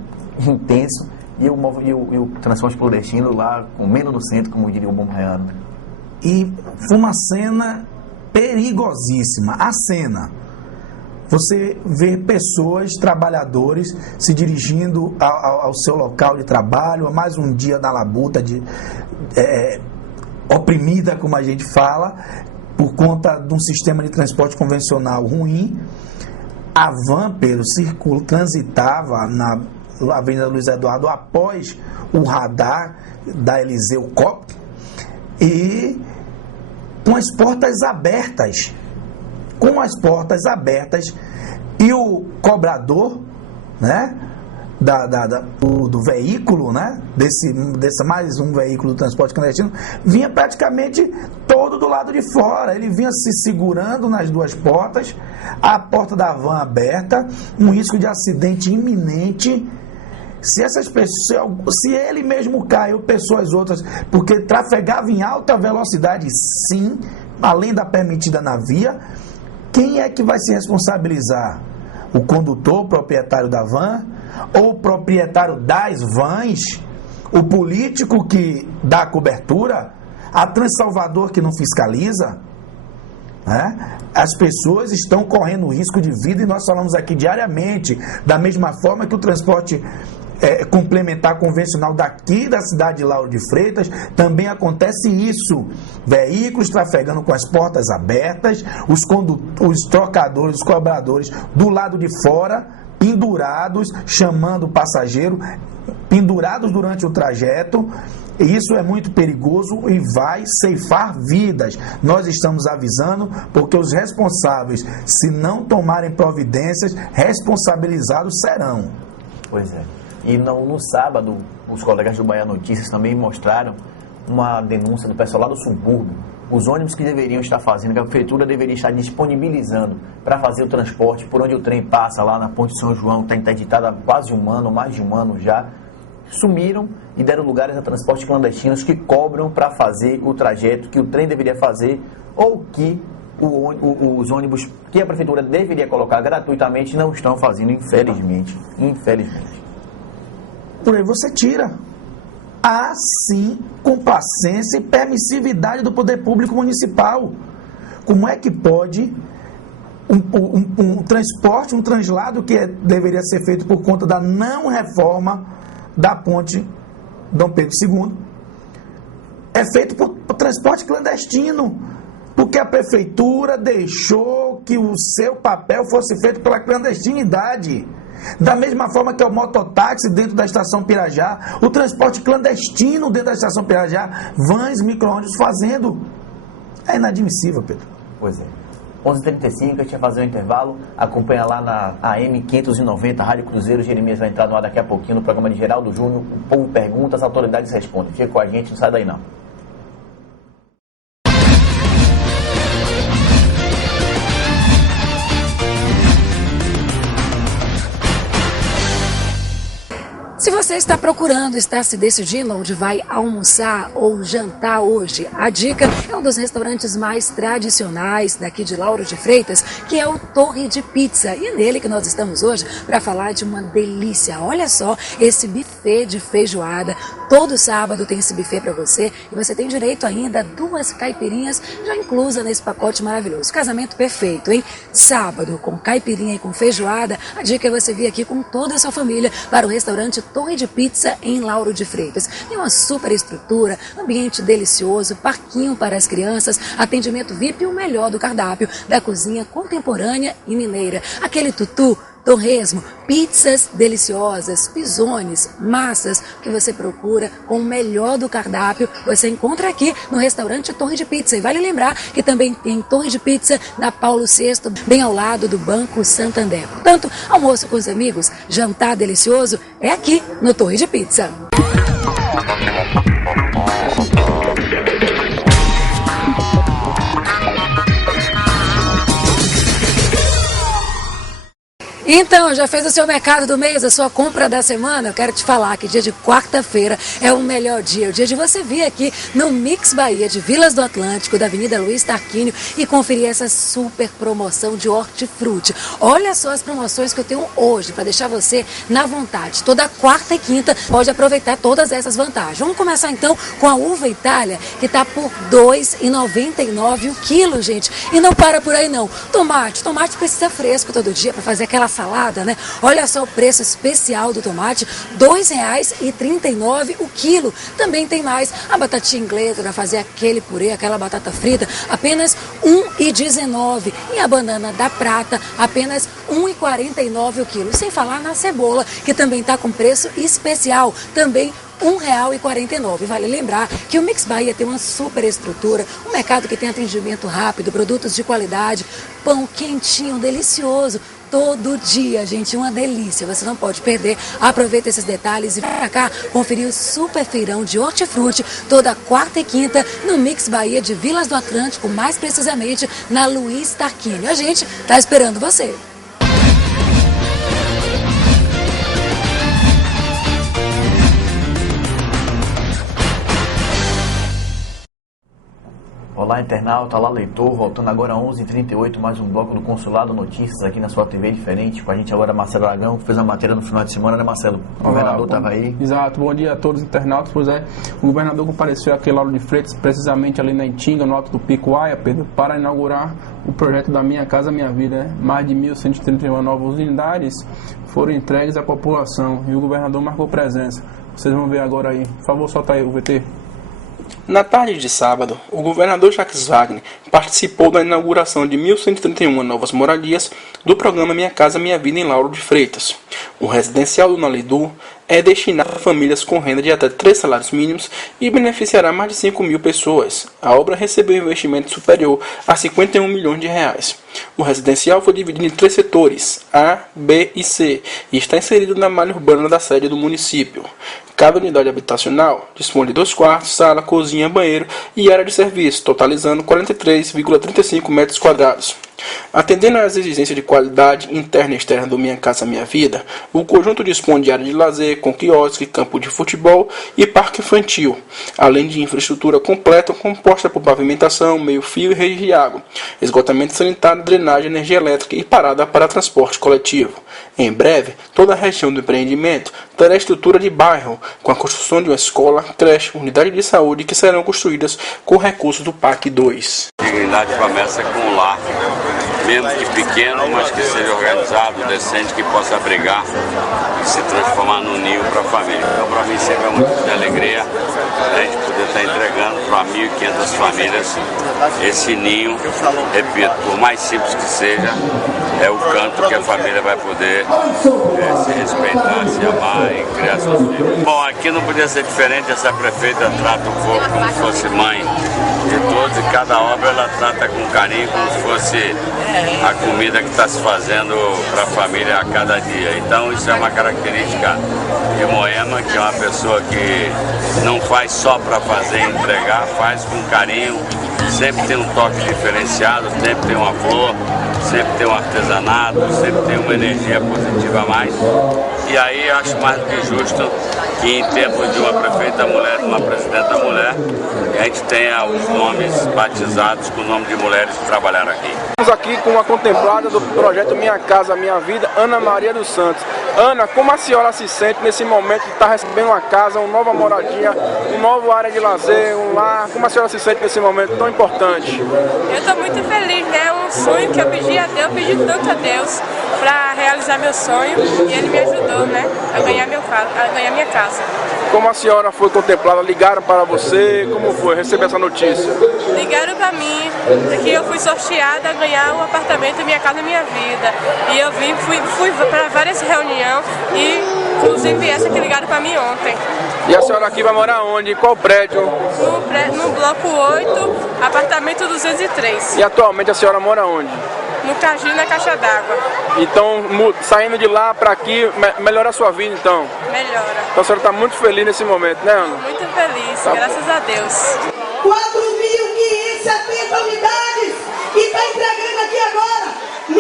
intenso, e o transporte clandestino lá, comendo no centro, como diria o bom baiano. E foi uma cena perigosíssima. A cena, você vê pessoas, trabalhadores, se dirigindo ao seu local de trabalho, a mais um dia na labuta, oprimida, como a gente fala, por conta de um sistema de transporte convencional ruim. A van, Pedro, transitava na Avenida Luiz Eduardo após o radar da Eliseu Cop e com as portas abertas. E o cobrador, né, do veículo, né, desse mais um veículo do transporte clandestino, vinha praticamente todo do lado de fora. Ele vinha se segurando nas 2 portas, a porta da van aberta, um risco de acidente iminente. Se essas pessoas, se ele mesmo caiu, pessoas outras, porque trafegava em alta velocidade, sim, além da permitida na via, quem é que vai se responsabilizar? O condutor, o proprietário da van, ou o proprietário das vans, o político que dá a cobertura, a Transalvador que não fiscaliza, né? As pessoas estão correndo risco de vida e nós falamos aqui diariamente, da mesma forma que o transporte complementar convencional daqui da cidade de Lauro de Freitas, também acontece isso. Veículos trafegando com as portas abertas, os trocadores, os cobradores do lado de fora, pendurados, chamando o passageiro, pendurados durante o trajeto. Isso é muito perigoso e vai ceifar vidas. Nós estamos avisando porque os responsáveis, se não tomarem providências, responsabilizados serão. Pois é. E no sábado, os colegas do Bahia Notícias também mostraram uma denúncia do pessoal lá do subúrbio. Os ônibus que deveriam estar fazendo, que a prefeitura deveria estar disponibilizando para fazer o transporte por onde o trem passa, lá na Ponte São João, está interditada há quase um ano, mais de um ano já, sumiram e deram lugares a transportes clandestinos que cobram para fazer o trajeto que o trem deveria fazer ou que os ônibus que a prefeitura deveria colocar gratuitamente não estão fazendo, infelizmente. Por aí você tira. Há sim complacência e permissividade do poder público municipal. Como é que pode um transporte, um translado que deveria ser feito por conta da não reforma da ponte Dom Pedro II, é feito por transporte clandestino, porque a prefeitura deixou que o seu papel fosse feito pela clandestinidade. Da mesma forma que é o mototáxi dentro da estação Pirajá, o transporte clandestino dentro da estação Pirajá, vans, micro-ônibus fazendo. É inadmissível, Pedro. Pois é. 11h35, a gente vai fazer um intervalo. Acompanha lá na AM 590, Rádio Cruzeiro. Jeremias vai entrar no ar daqui a pouquinho no programa de Geraldo Júnior. O povo pergunta, as autoridades respondem. Fica com a gente, não sai daí não. Se você está procurando, está se decidindo onde vai almoçar ou jantar hoje, a dica é um dos restaurantes mais tradicionais daqui de Lauro de Freitas, que é o Torre de Pizza. E é nele que nós estamos hoje para falar de uma delícia. Olha só esse buffet de feijoada. Todo sábado tem esse buffet para você e você tem direito ainda a 2 caipirinhas já inclusa nesse pacote maravilhoso. Casamento perfeito, hein? Sábado com caipirinha e com feijoada, a dica é você vir aqui com toda a sua família para o restaurante Torre de Pizza em Lauro de Freitas. Tem uma super estrutura, ambiente delicioso, parquinho para as crianças, atendimento VIP e o melhor do cardápio da cozinha contemporânea e mineira. Aquele tutu, torresmo, pizzas deliciosas, pisones, massas que você procura com o melhor do cardápio, você encontra aqui no restaurante Torre de Pizza. E vale lembrar que também tem Torre de Pizza na Paulo VI, bem ao lado do Banco Santander. Portanto, almoço com os amigos, jantar delicioso é aqui no Torre de Pizza. Então, já fez o seu mercado do mês, a sua compra da semana? Eu quero te falar que dia de quarta-feira é o melhor dia, o dia de você vir aqui no Mix Bahia de Vilas do Atlântico, da Avenida Luiz Tarquínio, e conferir essa super promoção de hortifruti. Olha só as promoções que eu tenho hoje, para deixar você na vontade. Toda quarta e quinta pode aproveitar todas essas vantagens. Vamos começar então com a uva Itália, que está por R$ 2,99 o quilo, gente. E não para por aí não. Tomate precisa fresco todo dia para fazer aquela salada, né? Olha só o preço especial do tomate, R$ 2,39 o quilo. Também tem mais a batatinha inglesa para fazer aquele purê, aquela batata frita, apenas R$ 1,19. E a banana da prata, apenas R$ 1,49 o quilo. Sem falar na cebola, que também está com preço especial, também R$ 1,49. Vale lembrar que o Mix Bahia tem uma super estrutura, um mercado que tem atendimento rápido, produtos de qualidade, pão quentinho, delicioso, todo dia, gente, uma delícia, você não pode perder. Aproveita esses detalhes e vem pra cá conferir o super feirão de hortifruti toda quarta e quinta no Mix Bahia de Vilas do Atlântico, mais precisamente na Luiz Tarquínio. A gente tá esperando você. Olá, internauta, olá, leitor, voltando agora às 11h38, mais um bloco do Consulado Notícias aqui na sua TV Diferente. Com a gente agora Marcelo Aragão, que fez uma matéria no final de semana, né, Marcelo? O governador estava aí. Exato, bom dia a todos os internautas. Pois é, o governador compareceu aqui em Lauro de Freitas, precisamente ali na Itinga, no Alto do Picuaia, Pedro, para inaugurar o projeto da Minha Casa Minha Vida. Né? Mais de 1.131 novas unidades foram entregues à população e o governador marcou presença. Vocês vão ver agora aí. Por favor, solta aí o VT. Na tarde de sábado, o governador Jacques Wagner participou da inauguração de 1.131 novas moradias do programa Minha Casa Minha Vida em Lauro de Freitas. O residencial do Nalidu é destinado a famílias com renda de até 3 salários mínimos e beneficiará mais de 5.000 pessoas. A obra recebeu um investimento superior a 51 milhões de reais. O residencial foi dividido em 3 setores, A, B e C, e está inserido na malha urbana da sede do município. Cada unidade habitacional dispõe de 2 quartos, sala, cozinha, banheiro e área de serviço, totalizando 43,35 metros quadrados. Atendendo às exigências de qualidade interna e externa do Minha Casa Minha Vida, o conjunto dispõe de área de lazer com quiosque, campo de futebol e parque infantil, além de infraestrutura completa composta por pavimentação, meio-fio e rede de água, esgotamento sanitário, drenagem, energia elétrica e parada para transporte coletivo. Em breve, toda a região do empreendimento terá estrutura de bairro, com a construção de uma escola, creche, unidade de saúde que serão construídas com recursos do PAC 2. A dignidade começa com um lar, mesmo que pequeno, mas que seja organizado, decente, que possa abrigar e se transformar num ninho para a família. Então, para mim, sempre é muito de alegria a gente poder estar entregando para 1.500 famílias esse ninho. Repito, por mais simples que seja, é o canto que a família vai poder se respeitar, se amar e criar seus filhos. Bom, aqui não podia ser diferente, essa prefeita trata o povo como se fosse mãe de todos, e cada obra ela trata com carinho, como se fosse a comida que está se fazendo para a família a cada dia. Então isso é uma característica de Moema, que é uma pessoa que não faz só para fazer e entregar, faz com carinho, sempre tem um toque diferenciado, sempre tem uma flor, sempre tem um artesanato, sempre tem uma energia positiva a mais. E aí acho mais do que justo que em tempos de uma prefeita mulher, de uma presidenta mulher, a gente tenha os nomes batizados com o nome de mulheres que trabalharam aqui. Estamos aqui com uma contemplada do projeto Minha Casa Minha Vida, Ana Maria dos Santos. Ana, como a senhora se sente nesse momento de estar recebendo uma casa, uma nova moradia, uma nova área de lazer, um lar? Como a senhora se sente nesse momento tão importante? Eu estou muito feliz, né? É um sonho que eu pedi a Deus, pedi tanto a Deus para realizar meu sonho e ele me ajudou, né? A ganhar minha casa. Como a senhora foi contemplada? Ligaram para você? Como foi receber essa notícia? Ligaram para mim que eu fui sorteada a ganhar um apartamento Minha Casa Minha Vida. E eu fui para várias reuniões e inclusive essa que ligaram para mim ontem. E a senhora aqui vai morar onde? Em qual prédio? No bloco 8, apartamento 203. E atualmente a senhora mora onde? No Cagi, na Caixa d'Água. Então, saindo de lá para aqui, melhora a sua vida, então? Melhora. Então a senhora está muito feliz nesse momento, né, Ana? Muito feliz, graças a Deus. 4.570 unidades e está entregando aqui agora 1.100,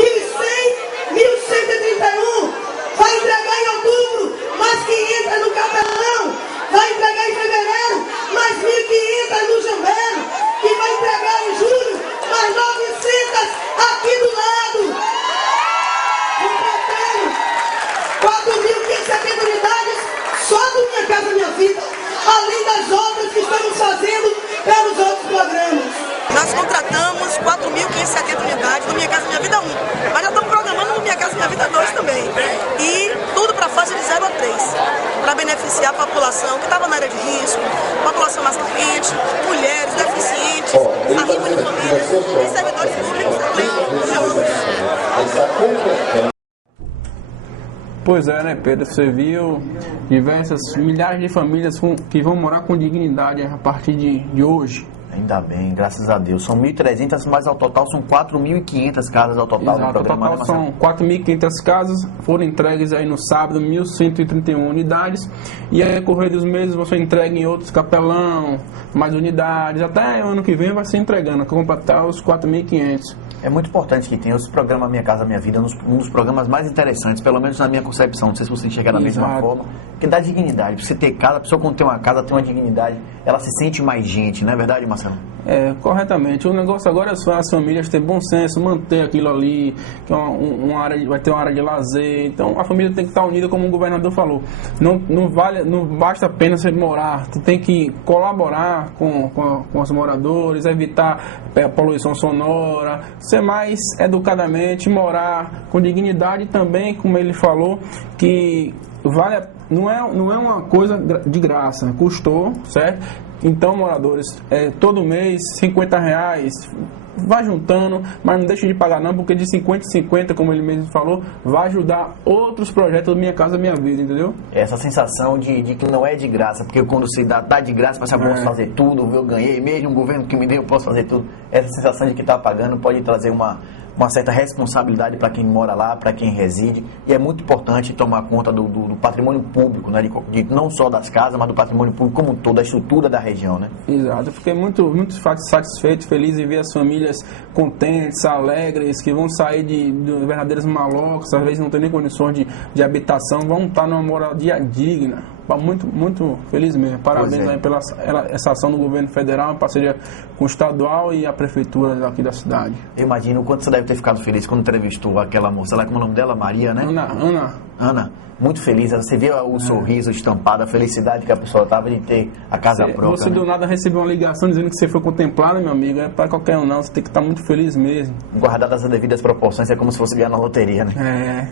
1.131. Vai entregar em outubro, mais 500 no Capelão. Vai entregar em fevereiro, mais 1.500 no Jambero. E vai entregar em julho, mais 900 aqui do lado. Completando 4.570 unidades só do Minha Casa Minha Vida, além das obras que estamos fazendo pelos outros programas. Nós contratamos 4.570 unidades do Minha Casa Minha Vida 1, mas já estamos programando no Minha Casa Minha Vida 2 também. E tudo para a faixa de 0 a 3, para beneficiar a população que estava na área de risco, população mais carente, mulheres, deficientes, arrimo de famílias e servidores públicos também. Pois é, né, Pedro? Você viu milhares de famílias que vão morar com dignidade a partir de hoje. Ainda bem, graças a Deus. São 1.300, mas ao total são 4.500 casas ao total. Exato, ao total são 4.500 casas, foram entregues aí no sábado, 1.131 unidades, e aí, no correr dos meses, você entrega em outros capelão, mais unidades, até ano que vem vai ser entregando, completar os 4.500. É muito importante que tenha esse programa Minha Casa Minha Vida, um dos programas mais interessantes, pelo menos na minha concepção, não sei se você enxerga da mesma forma, que dá dignidade. Pra você ter casa, a pessoa quando tem uma casa, tem uma dignidade, ela se sente mais gente, não é verdade, Marcelo? É, corretamente. O negócio agora é só as famílias terem bom senso, manter aquilo ali, que é uma área, vai ter uma área de lazer. Então a família tem que estar unida, como o governador falou. Não basta apenas você morar, tu tem que colaborar com os moradores, evitar poluição sonora, ser mais educadamente, morar com dignidade também, como ele falou, que não é uma coisa de graça, custou, certo? Então, moradores, todo mês, R$50, vai juntando, mas não deixe de pagar não, porque de 50 em 50, como ele mesmo falou, vai ajudar outros projetos do Minha Casa Minha Vida, entendeu? Essa sensação de que não é de graça, porque quando você dá de graça, você posso fazer tudo, eu ganhei, mesmo o governo que me deu, eu posso fazer tudo. Essa sensação de que está pagando pode trazer uma certa responsabilidade para quem mora lá, para quem reside, e é muito importante tomar conta do patrimônio público, né, não só das casas, mas do patrimônio público como um todo, da estrutura da região, né? Exato, eu fiquei muito satisfeito, feliz em ver as famílias contentes, alegres, que vão sair de verdadeiros malocos, às vezes não tem nem condições de habitação, vão estar numa moradia digna. Muito, muito feliz mesmo. Parabéns aí pela essa ação do governo federal, uma parceria com o estadual e a prefeitura aqui da cidade. Eu imagino o quanto você deve ter ficado feliz quando entrevistou aquela moça lá, como é o nome dela? Maria, né? Ana, muito feliz. Você vê o sorriso estampado, a felicidade que a pessoa estava de ter a casa própria. Você do nada recebeu uma ligação dizendo que você foi contemplado, meu amigo. É para qualquer um não, você tem que estar muito feliz mesmo. Guardadas as devidas proporções, é como se fosse ganhar na loteria, né?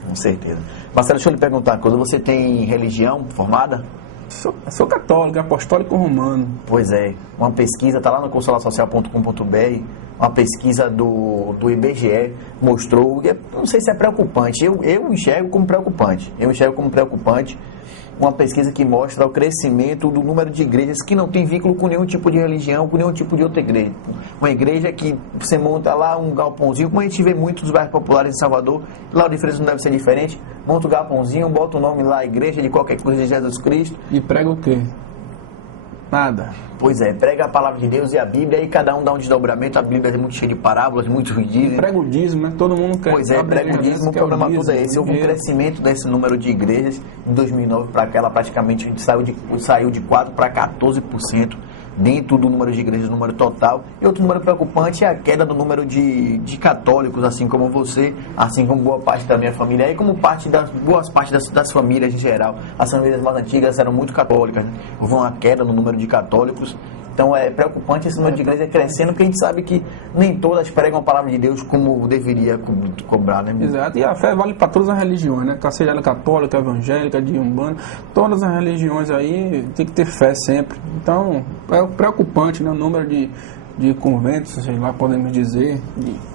É. Com certeza. Marcelo, deixa eu lhe perguntar, quando você tem religião formada? Sou católico, apostólico romano. Pois é, uma pesquisa, está lá no consolasocial.com.br, uma pesquisa do IBGE mostrou, não sei se é preocupante, eu enxergo como preocupante, uma pesquisa que mostra o crescimento do número de igrejas que não tem vínculo com nenhum tipo de religião, com nenhum tipo de outra igreja. Uma igreja que você monta lá um galpãozinho, como a gente vê muito nos bairros populares em Salvador, lá de Freitas não deve ser diferente, monta um galpãozinho, bota o nome lá, igreja de qualquer coisa de Jesus Cristo. E prega o quê? Nada. Pois é, prega a palavra de Deus e a Bíblia, e cada um dá um desdobramento. A Bíblia é muito cheia de parábolas, muito dízimo. Prega o dízimo, né? Todo mundo quer. Pois é, prega o dízimo, o problema todo é esse. Houve um crescimento desse número de igrejas. Em 2009 para cá, ela praticamente saiu de 4% para 14% dentro do número de igrejas, número total. E outro número preocupante é a queda do número de católicos, assim como você, assim como boa parte da minha família, e como boas partes das famílias em geral. As famílias mais antigas eram muito católicas, né? Houve uma queda no número de católicos. Então é preocupante esse número de igrejas crescendo, porque a gente sabe que nem todas pregam a palavra de Deus como deveria cobrar, né? Exato, e a fé vale para todas as religiões, né? Seja ela católica, evangélica, de umbanda, todas as religiões aí tem que ter fé sempre. Então é preocupante, né? O número de conventos, sei lá, podemos dizer,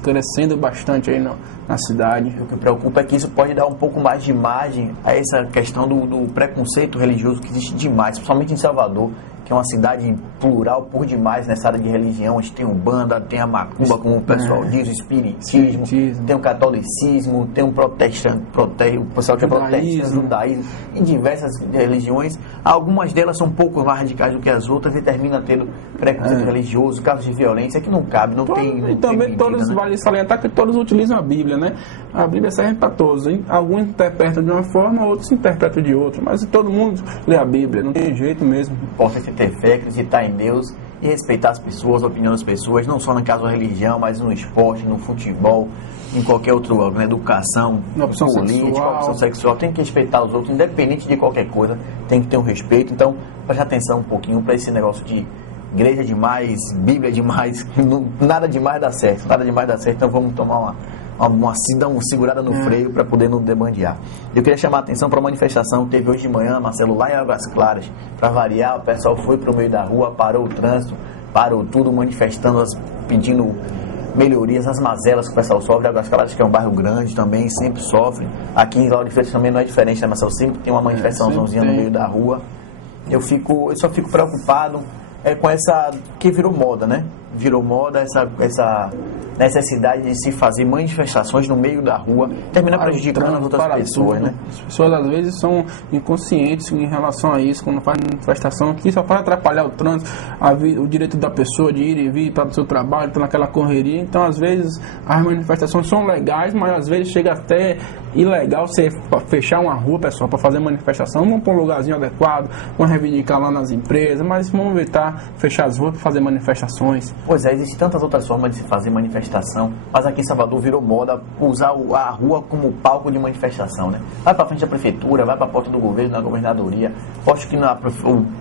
crescendo bastante aí na cidade. O que preocupa é que isso pode dar um pouco mais de margem a essa questão do preconceito religioso que existe demais, principalmente em Salvador, que é uma cidade plural por demais nessa área de religião. A gente tem Umbanda, tem a Macumba, como o pessoal diz, o Espiritismo, tem o catolicismo, tem o o pessoal que é protestante, o judaísmo, e diversas religiões. Algumas delas são um pouco mais radicais do que as outras e terminam tendo preconceito religioso, casos de violência que não cabe, não tem. E também medida, todos, né? vale salientar que todos utilizam a Bíblia, né? A Bíblia serve para todos, hein? Alguns interpretam de uma forma, outros interpretam de outra, mas todo mundo lê a Bíblia, não tem jeito mesmo. Importante ter fé, acreditar em Deus e respeitar as pessoas, a opinião das pessoas, não só no caso da religião, mas no esporte, no futebol, em qualquer outro órgão, na educação, na opção política, opção sexual. Tem que respeitar os outros, independente de qualquer coisa, tem que ter um respeito. Então, preste atenção um pouquinho para esse negócio de igreja demais, Bíblia demais, nada demais dá certo, então vamos tomar uma segurada no freio para poder não debandear. Eu queria chamar a atenção para a manifestação que teve hoje de manhã, Marcelo, lá em Águas Claras. Para variar, o pessoal foi para o meio da rua, parou o trânsito, parou tudo, manifestando, pedindo melhorias, as mazelas que o pessoal sofre. Águas Claras, que é um bairro grande também, sempre sofre. Aqui em Lauro de Freitas também não é diferente, né, Marcelo? Sempre tem uma manifestaçãozinha no meio da rua. Eu só fico preocupado com essa que virou moda, né? Virou moda essa necessidade de se fazer manifestações no meio da rua, termina prejudicando as outras pessoas, né? As pessoas às vezes são inconscientes em relação a isso, quando faz manifestação, que só faz atrapalhar o trânsito, o direito da pessoa de ir e vir para o seu trabalho, tá naquela correria. Então, às vezes, as manifestações são legais, mas às vezes chega até ilegal você fechar uma rua, pessoal, para fazer manifestação. Vamos para um lugarzinho adequado, vamos reivindicar lá nas empresas, mas vamos evitar fechar as ruas para fazer manifestações. Pois é, existem tantas outras formas de se fazer manifestação, mas aqui em Salvador virou moda usar a rua como palco de manifestação, né? Vai para frente da prefeitura, vai para a porta do governo, na governadoria. Acho que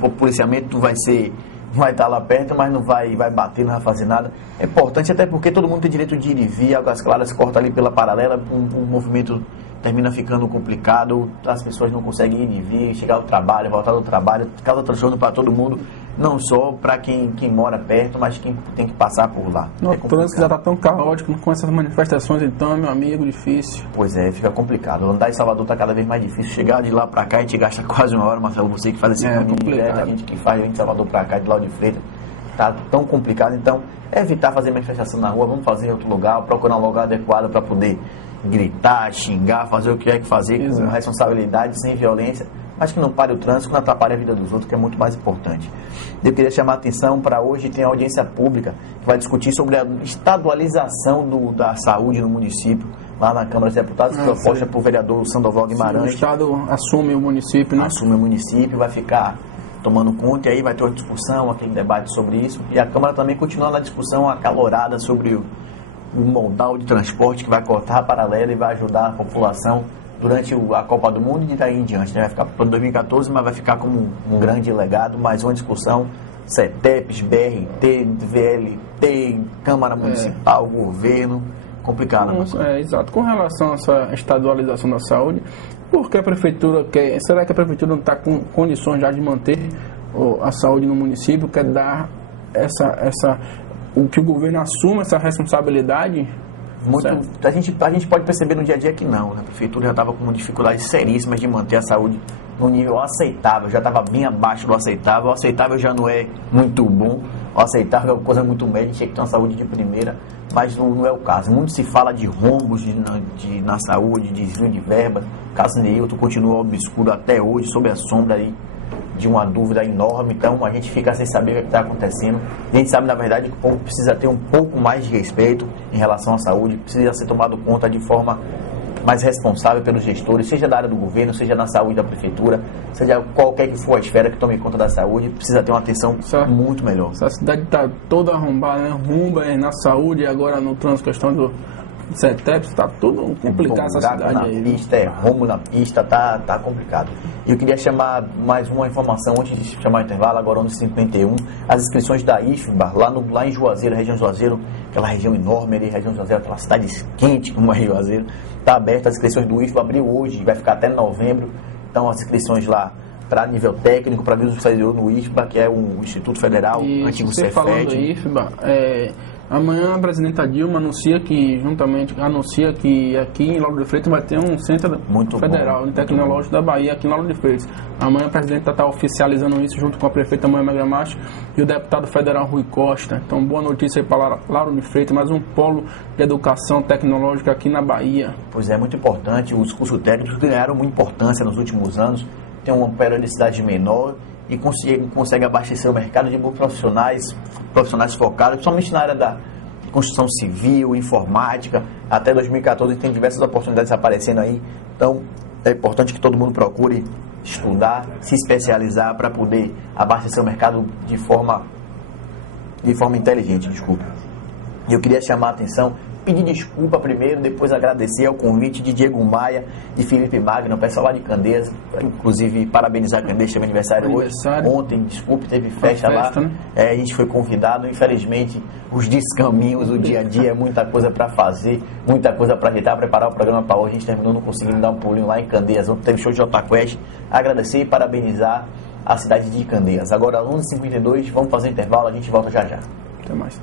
o policiamento vai estar lá perto, mas não vai bater, não vai fazer nada. É importante até porque todo mundo tem direito de ir e vir. Águas Claras corta ali pela paralela, o movimento termina ficando complicado, as pessoas não conseguem ir e vir, chegar ao trabalho, voltar do trabalho, causa transtorno para todo mundo, não só para quem mora perto, mas quem tem que passar por lá. O trânsito já está tão caótico com essas manifestações, então, meu amigo, difícil. Pois é, fica complicado. Andar em Salvador está cada vez mais difícil. Chegar de lá para cá, a gente gasta quase uma hora, Marcelo, você que faz esse caminho direto, a gente que faz de Salvador para cá, de Lauro de Freitas, está tão complicado. Então, evitar fazer manifestação na rua, vamos fazer em outro lugar, procurar um lugar adequado para poder gritar, xingar, fazer o que é que fazer. Exato. Com responsabilidade, sem violência, mas que não pare o trânsito, que não atrapalhe a vida dos outros, que é muito mais importante. Eu queria chamar a atenção para hoje, tem a audiência pública que vai discutir sobre a estadualização da saúde no município, lá na Câmara dos Deputados, proposta por vereador Sandoval Guimarães. Sim, o Estado assume o município, né? Assume o município, vai ficar tomando conta, e aí vai ter uma discussão, aquele debate sobre isso, e a Câmara também continua na discussão acalorada sobre o modal de transporte que vai cortar a paralela e vai ajudar a população durante a Copa do Mundo e daí em diante, né? Vai ficar para 2014, mas vai ficar como um grande legado, mais uma discussão, CETEPs, BRT, VLT, Câmara Municipal, governo, complicado. Exato. Com relação a essa estadualização da saúde, por que a Prefeitura quer, será que a Prefeitura não está com condições já de manter a saúde no município, quer dar o que o governo assuma essa responsabilidade? A gente pode perceber no dia a dia que não, né? A Prefeitura já estava com dificuldades seríssimas de manter a saúde no nível aceitável, já estava bem abaixo do aceitável. O aceitável já não é muito bom, o aceitável é uma coisa muito média, tinha que ter uma saúde de primeira, mas não é o caso. Muito se fala de rombos na saúde, desvio de verba. O caso Neilton continua obscuro até hoje, sob a sombra aí de uma dúvida enorme, então a gente fica sem saber o que está acontecendo. A gente sabe, na verdade, que o povo precisa ter um pouco mais de respeito em relação à saúde, precisa ser tomado conta de forma mais responsável pelos gestores, seja da área do governo, seja na saúde da prefeitura, seja qualquer que for a esfera que tome conta da saúde, precisa ter uma atenção muito melhor. Essa cidade está toda arrombada, né? Rumba na saúde, agora no trânsito, questão do CETEP, está tudo complicado essa cidade na aí. Pista, rombo na pista, tá complicado. E eu queria chamar mais uma informação antes de chamar o intervalo, agora 11h51, as inscrições da IFBA, lá em Juazeiro, região de Juazeiro, aquela região enorme ali, região de Juazeiro, aquela cidade quente como é Juazeiro, está aberta, as inscrições do IFBA abriu hoje, vai ficar até novembro, então as inscrições lá para nível técnico, para nível superior no IFBA, que é o Instituto Federal, antigo Cefet. Falando do IFBA, amanhã a presidenta Dilma anuncia que aqui em Lauro de Freitas vai ter um centro federal tecnológico da Bahia aqui em Lauro de Freitas. Amanhã a presidenta está oficializando isso junto com a prefeita Moema Gramacho e o deputado federal Rui Costa. Então, boa notícia aí para Lauro de Freitas, mais um polo de educação tecnológica aqui na Bahia. Pois é, muito importante. Os cursos técnicos ganharam muita importância nos últimos anos, tem uma periodicidade menor e consegue abastecer o mercado de bons profissionais focados, principalmente na área da construção civil, informática. Até 2014 tem diversas oportunidades aparecendo aí, então é importante que todo mundo procure estudar, se especializar para poder abastecer o mercado de forma inteligente. E eu queria chamar a atenção, pedir desculpa primeiro, depois agradecer ao convite de Diego Maia e Felipe Magno, o pessoal lá de Candeias, inclusive parabenizar a Candeias, teve aniversário hoje. Ontem, desculpe, teve festa lá, né? A gente foi convidado, infelizmente os descaminhos, o dia a dia, é muita coisa para fazer, muita coisa para ajeitar, preparar o programa para hoje, a gente terminou não conseguindo dar um pulinho lá em Candeias, ontem teve show de Jota Quest, agradecer e parabenizar a cidade de Candeias. Agora 11h52, vamos fazer intervalo, a gente volta já já. Até mais.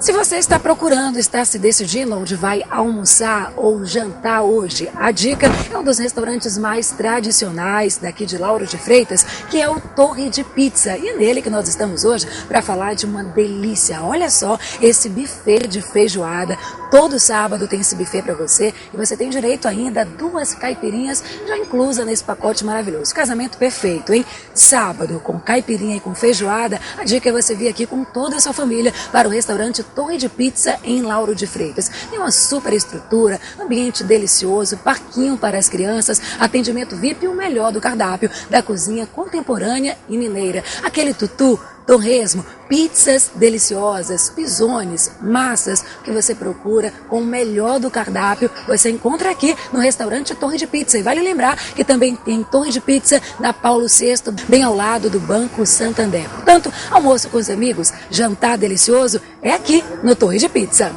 Se você está procurando, está se decidindo onde vai almoçar ou jantar hoje, a dica é um dos restaurantes mais tradicionais daqui de Lauro de Freitas, que é o Torre de Pizza. E é nele que nós estamos hoje para falar de uma delícia. Olha só esse buffet de feijoada. Todo sábado tem esse buffet para você e você tem direito ainda a 2 caipirinhas já inclusa nesse pacote maravilhoso. Casamento perfeito, hein? Sábado com caipirinha e com feijoada, a dica é você vir aqui com toda a sua família para o restaurante Torre de Pizza em Lauro de Freitas. Tem uma super estrutura, ambiente delicioso, parquinho para as crianças, atendimento VIP e o melhor do cardápio da cozinha contemporânea e mineira. Aquele tutu, torresmo, pizzas deliciosas, pisones, massas, que você procura com o melhor do cardápio, você encontra aqui no restaurante Torre de Pizza. E vale lembrar que também tem Torre de Pizza na Paulo VI, bem ao lado do Banco Santander. Portanto, almoço com os amigos, jantar delicioso, é aqui no Torre de Pizza.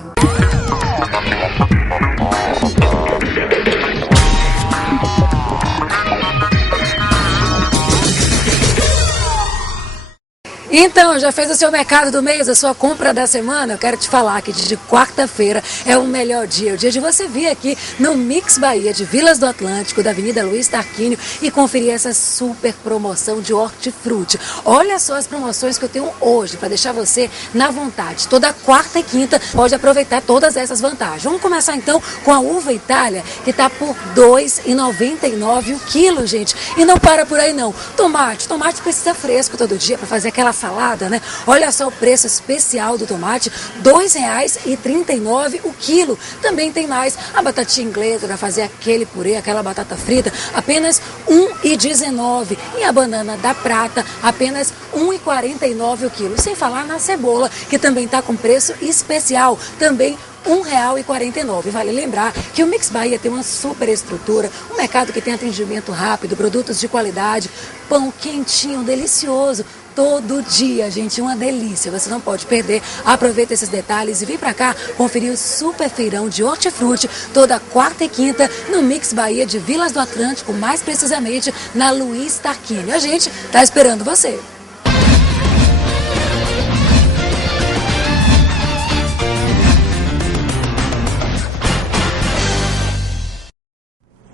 Então, já fez o seu mercado do mês, a sua compra da semana? Eu quero te falar que de quarta-feira é o melhor dia, o dia de você vir aqui no Mix Bahia de Vilas do Atlântico, da Avenida Luiz Tarquínio, e conferir essa super promoção de hortifruti. Olha só as promoções que eu tenho hoje, para deixar você na vontade. Toda quarta e quinta pode aproveitar todas essas vantagens. Vamos começar então com a uva Itália, que está por R$ 2,99 o quilo, gente. E não para por aí não. Tomate precisa fresco todo dia para fazer aquela salada, né? Olha só o preço especial do tomate, R$ 2,39 o quilo. Também tem mais a batatinha inglesa para fazer aquele purê, aquela batata frita, apenas R$ 1,19. E a banana da prata, apenas R$ 1,49 o quilo. Sem falar na cebola, que também está com preço especial, também R$ 1,49. Vale lembrar que o Mix Bahia tem uma super estrutura, um mercado que tem atendimento rápido, produtos de qualidade, pão quentinho, delicioso. Todo dia, gente, uma delícia, você não pode perder. Aproveita esses detalhes e vem pra cá conferir o super feirão de hortifruti toda quarta e quinta no Mix Bahia de Vilas do Atlântico, mais precisamente na Luiz Tarquínio. A gente tá esperando você.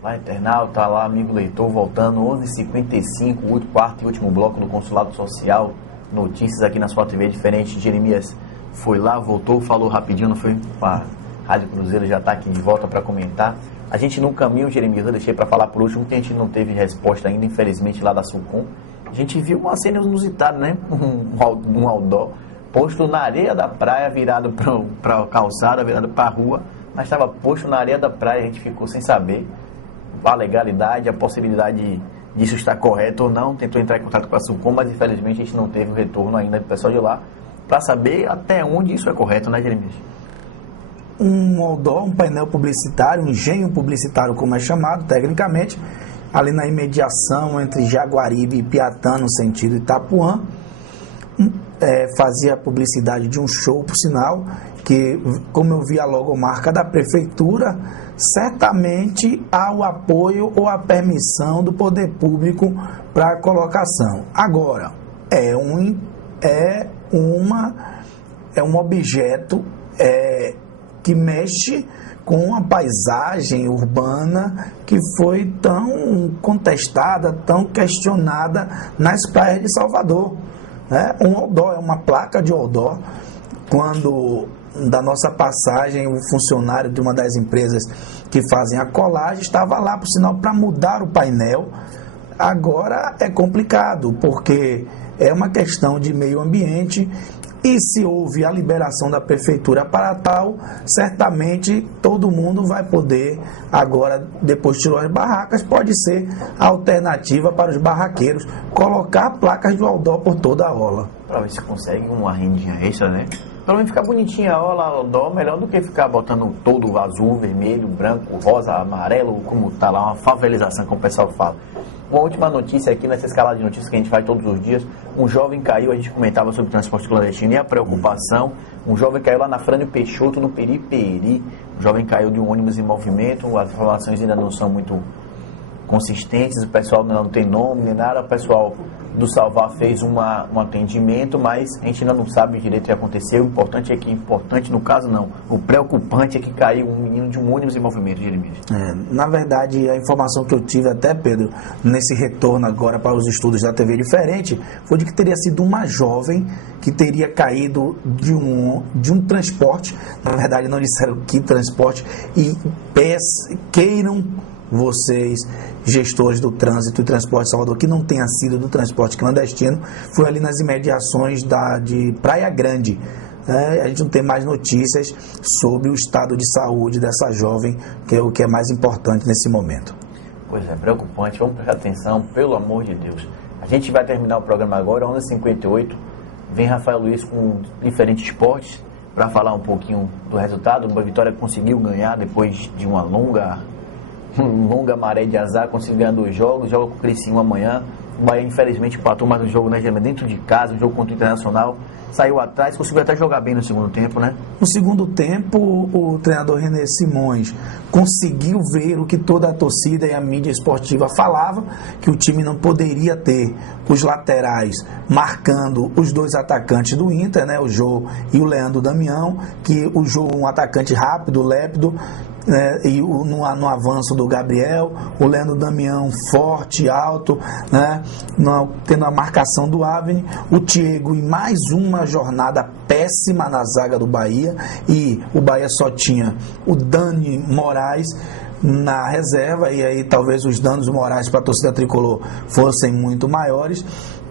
Lá internauta, lá amigo leitor, voltando 11h55, o quarto e último bloco do Consulado Social, notícias aqui na sua TV, diferente de Jeremias foi lá, voltou, falou rapidinho, não foi? A Rádio Cruzeiro já está aqui de volta para comentar. A gente no caminho, Jeremias, eu deixei para falar por último, que a gente não teve resposta ainda, infelizmente, lá da Sulcom. A gente viu uma cena inusitada, né? Um outdoor posto na areia da praia, virado para a calçada, virado para a rua, mas estava posto na areia da praia. A gente ficou sem saber a legalidade, a possibilidade disso estar correto ou não. Tentou entrar em contato com a Sulcom, mas infelizmente a gente não teve o retorno ainda do pessoal de lá para saber até onde isso é correto, né, Jeremias? Um outdoor, um painel publicitário, um engenho publicitário, como é chamado tecnicamente, ali na imediação entre Jaguaribe e Piatã, no sentido Itapuã, fazia publicidade de um show, por sinal, que, como eu vi a logomarca da prefeitura, certamente há o apoio ou a permissão do poder público para a colocação. Agora, é um objeto que mexe com a paisagem urbana que foi tão contestada, tão questionada nas praias de Salvador. Um outdoor, é uma placa de outdoor. Quando, da nossa passagem, o funcionário de uma das empresas que fazem a colagem estava lá, por sinal, para mudar o painel. Agora é complicado, porque é uma questão de meio ambiente. E se houve a liberação da prefeitura para tal, certamente todo mundo vai poder, agora, depois que tirou as barracas, pode ser a alternativa para os barraqueiros, colocar placas de outdoor por toda a orla. Para ver se consegue uma rendinha extra, né? Pelo menos ficar bonitinha a orla, outdoor, melhor do que ficar botando todo azul, vermelho, branco, rosa, amarelo, como tá lá, uma favelização, como o pessoal fala. Uma última notícia aqui nessa escalada de notícias que a gente faz todos os dias. Um jovem caiu, a gente comentava sobre o transporte clandestino e a preocupação. Um jovem caiu lá na Frânio Peixoto, no Periperi. Um jovem caiu de um ônibus em movimento. As informações ainda não são muito consistentes. O pessoal não tem nome nem nada. O pessoal do Salvar fez um atendimento, mas a gente ainda não sabe direito o que aconteceu. O importante é que, no caso não, o preocupante é que caiu um menino de um ônibus em movimento, Jeremias. Na verdade, a informação que eu tive até, Pedro, nesse retorno agora para os estudos da TV Diferente, foi de que teria sido uma jovem que teria caído de um transporte. Na verdade, não disseram que transporte, e queiram vocês, gestores do trânsito e transporte de Salvador, que não tenha sido do transporte clandestino, foi ali nas imediações de Praia Grande. A gente não tem mais notícias sobre o estado de saúde dessa jovem, que é o que é mais importante nesse momento. Pois é, preocupante. Vamos prestar atenção, pelo amor de Deus. A gente vai terminar o programa agora, 11h58. Vem Rafael Luiz com diferentes esportes para falar um pouquinho do resultado. O Boa Vitória conseguiu ganhar depois de uma longa maré de azar, conseguiu ganhar 2 jogos, joga com o Criciúma amanhã. O Bahia infelizmente empatou mais um jogo, né, dentro de casa, um jogo contra o Internacional, saiu atrás, conseguiu até jogar bem no segundo tempo, né? No segundo tempo, o treinador René Simões conseguiu ver o que toda a torcida e a mídia esportiva falava, que o time não poderia ter os laterais marcando os 2 atacantes do Inter, né, o Jô e o Leandro Damião, que o Jô um atacante rápido, lépido, e no avanço do Gabriel, o Leandro Damião forte, alto, né, tendo a marcação do Avni, o Thiago em mais uma jornada péssima na zaga do Bahia, e o Bahia só tinha o Dani Moraes na reserva, e aí talvez os danos morais para a torcida tricolor fossem muito maiores.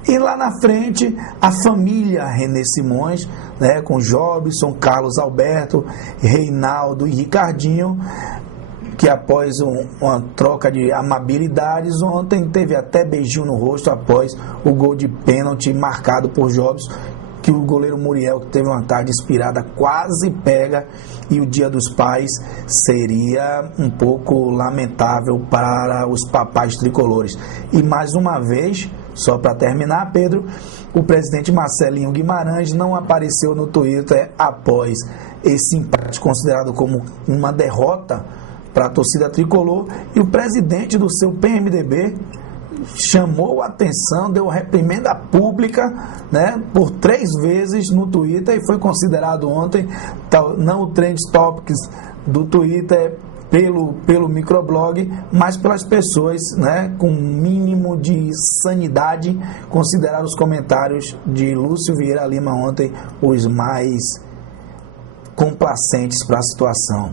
E lá na frente, a família René Simões, né, com Jobson, Carlos Alberto, Reinaldo e Ricardinho, que após uma troca de amabilidades, ontem teve até beijinho no rosto após o gol de pênalti marcado por Jobson, que o goleiro Muriel, que teve uma tarde inspirada, quase pega, e o Dia dos Pais seria um pouco lamentável para os papais tricolores. E mais uma vez, só para terminar, Pedro, o presidente Marcelinho Guimarães não apareceu no Twitter após esse empate considerado como uma derrota para a torcida tricolor, e o presidente do seu PMDB chamou a atenção, deu reprimenda pública, né, por 3 vezes no Twitter, e foi considerado ontem, não o Trend Topics do Twitter pelo microblog, mas pelas pessoas, né, com mínimo de sanidade, consideraram os comentários de Lúcio Vieira Lima ontem os mais complacentes para a situação.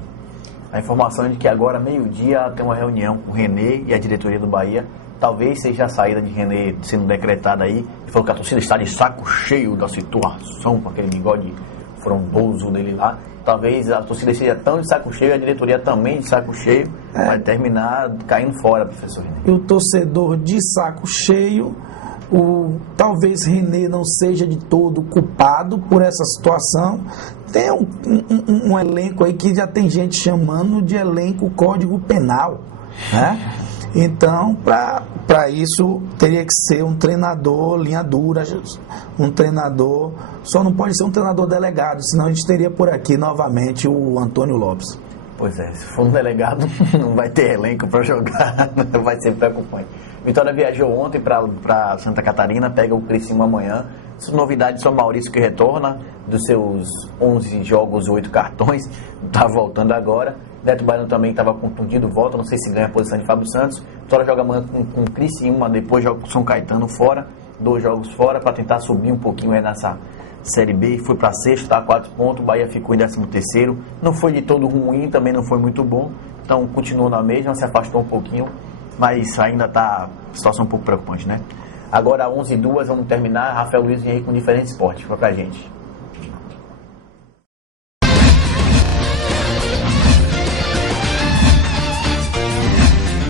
A informação é de que agora, meio-dia, tem uma reunião com o René e a diretoria do Bahia. Talvez seja a saída de René sendo decretada aí. Ele falou que a torcida está de saco cheio da situação, com aquele bigode frondoso dele lá. Talvez a torcida seja tão de saco cheio, a diretoria também de saco cheio, vai terminar caindo fora, professor René. E o torcedor de saco cheio, talvez René não seja de todo culpado por essa situação. Tem um elenco aí que já tem gente chamando de elenco Código Penal, né? Então, para isso, teria que ser um treinador linha dura, um treinador, só não pode ser um treinador delegado, senão a gente teria por aqui novamente o Antônio Lopes. Pois é, se for um delegado, não vai ter elenco para jogar, vai ser preocupante. Vitória viajou ontem para Santa Catarina, pega o Criciúma amanhã. Novidade, só Maurício que retorna dos seus 11 jogos, 8 cartões, está voltando agora. Neto Baiano também estava contundido, volta, não sei se ganha a posição de Fábio Santos. Vitória joga amanhã com o Criciúma, depois joga com o São Caetano fora, 2 jogos fora, para tentar subir um pouquinho aí nessa Série B. Foi para sexto, está a 4 pontos, o Bahia ficou em 13º. Não foi de todo ruim, também não foi muito bom, então continuou na mesma, se afastou um pouquinho, mas ainda está a situação um pouco preocupante, né? Agora, 11h02, vamos terminar. Rafael Luiz e Henrique com Diferente Esporte. Fica pra gente.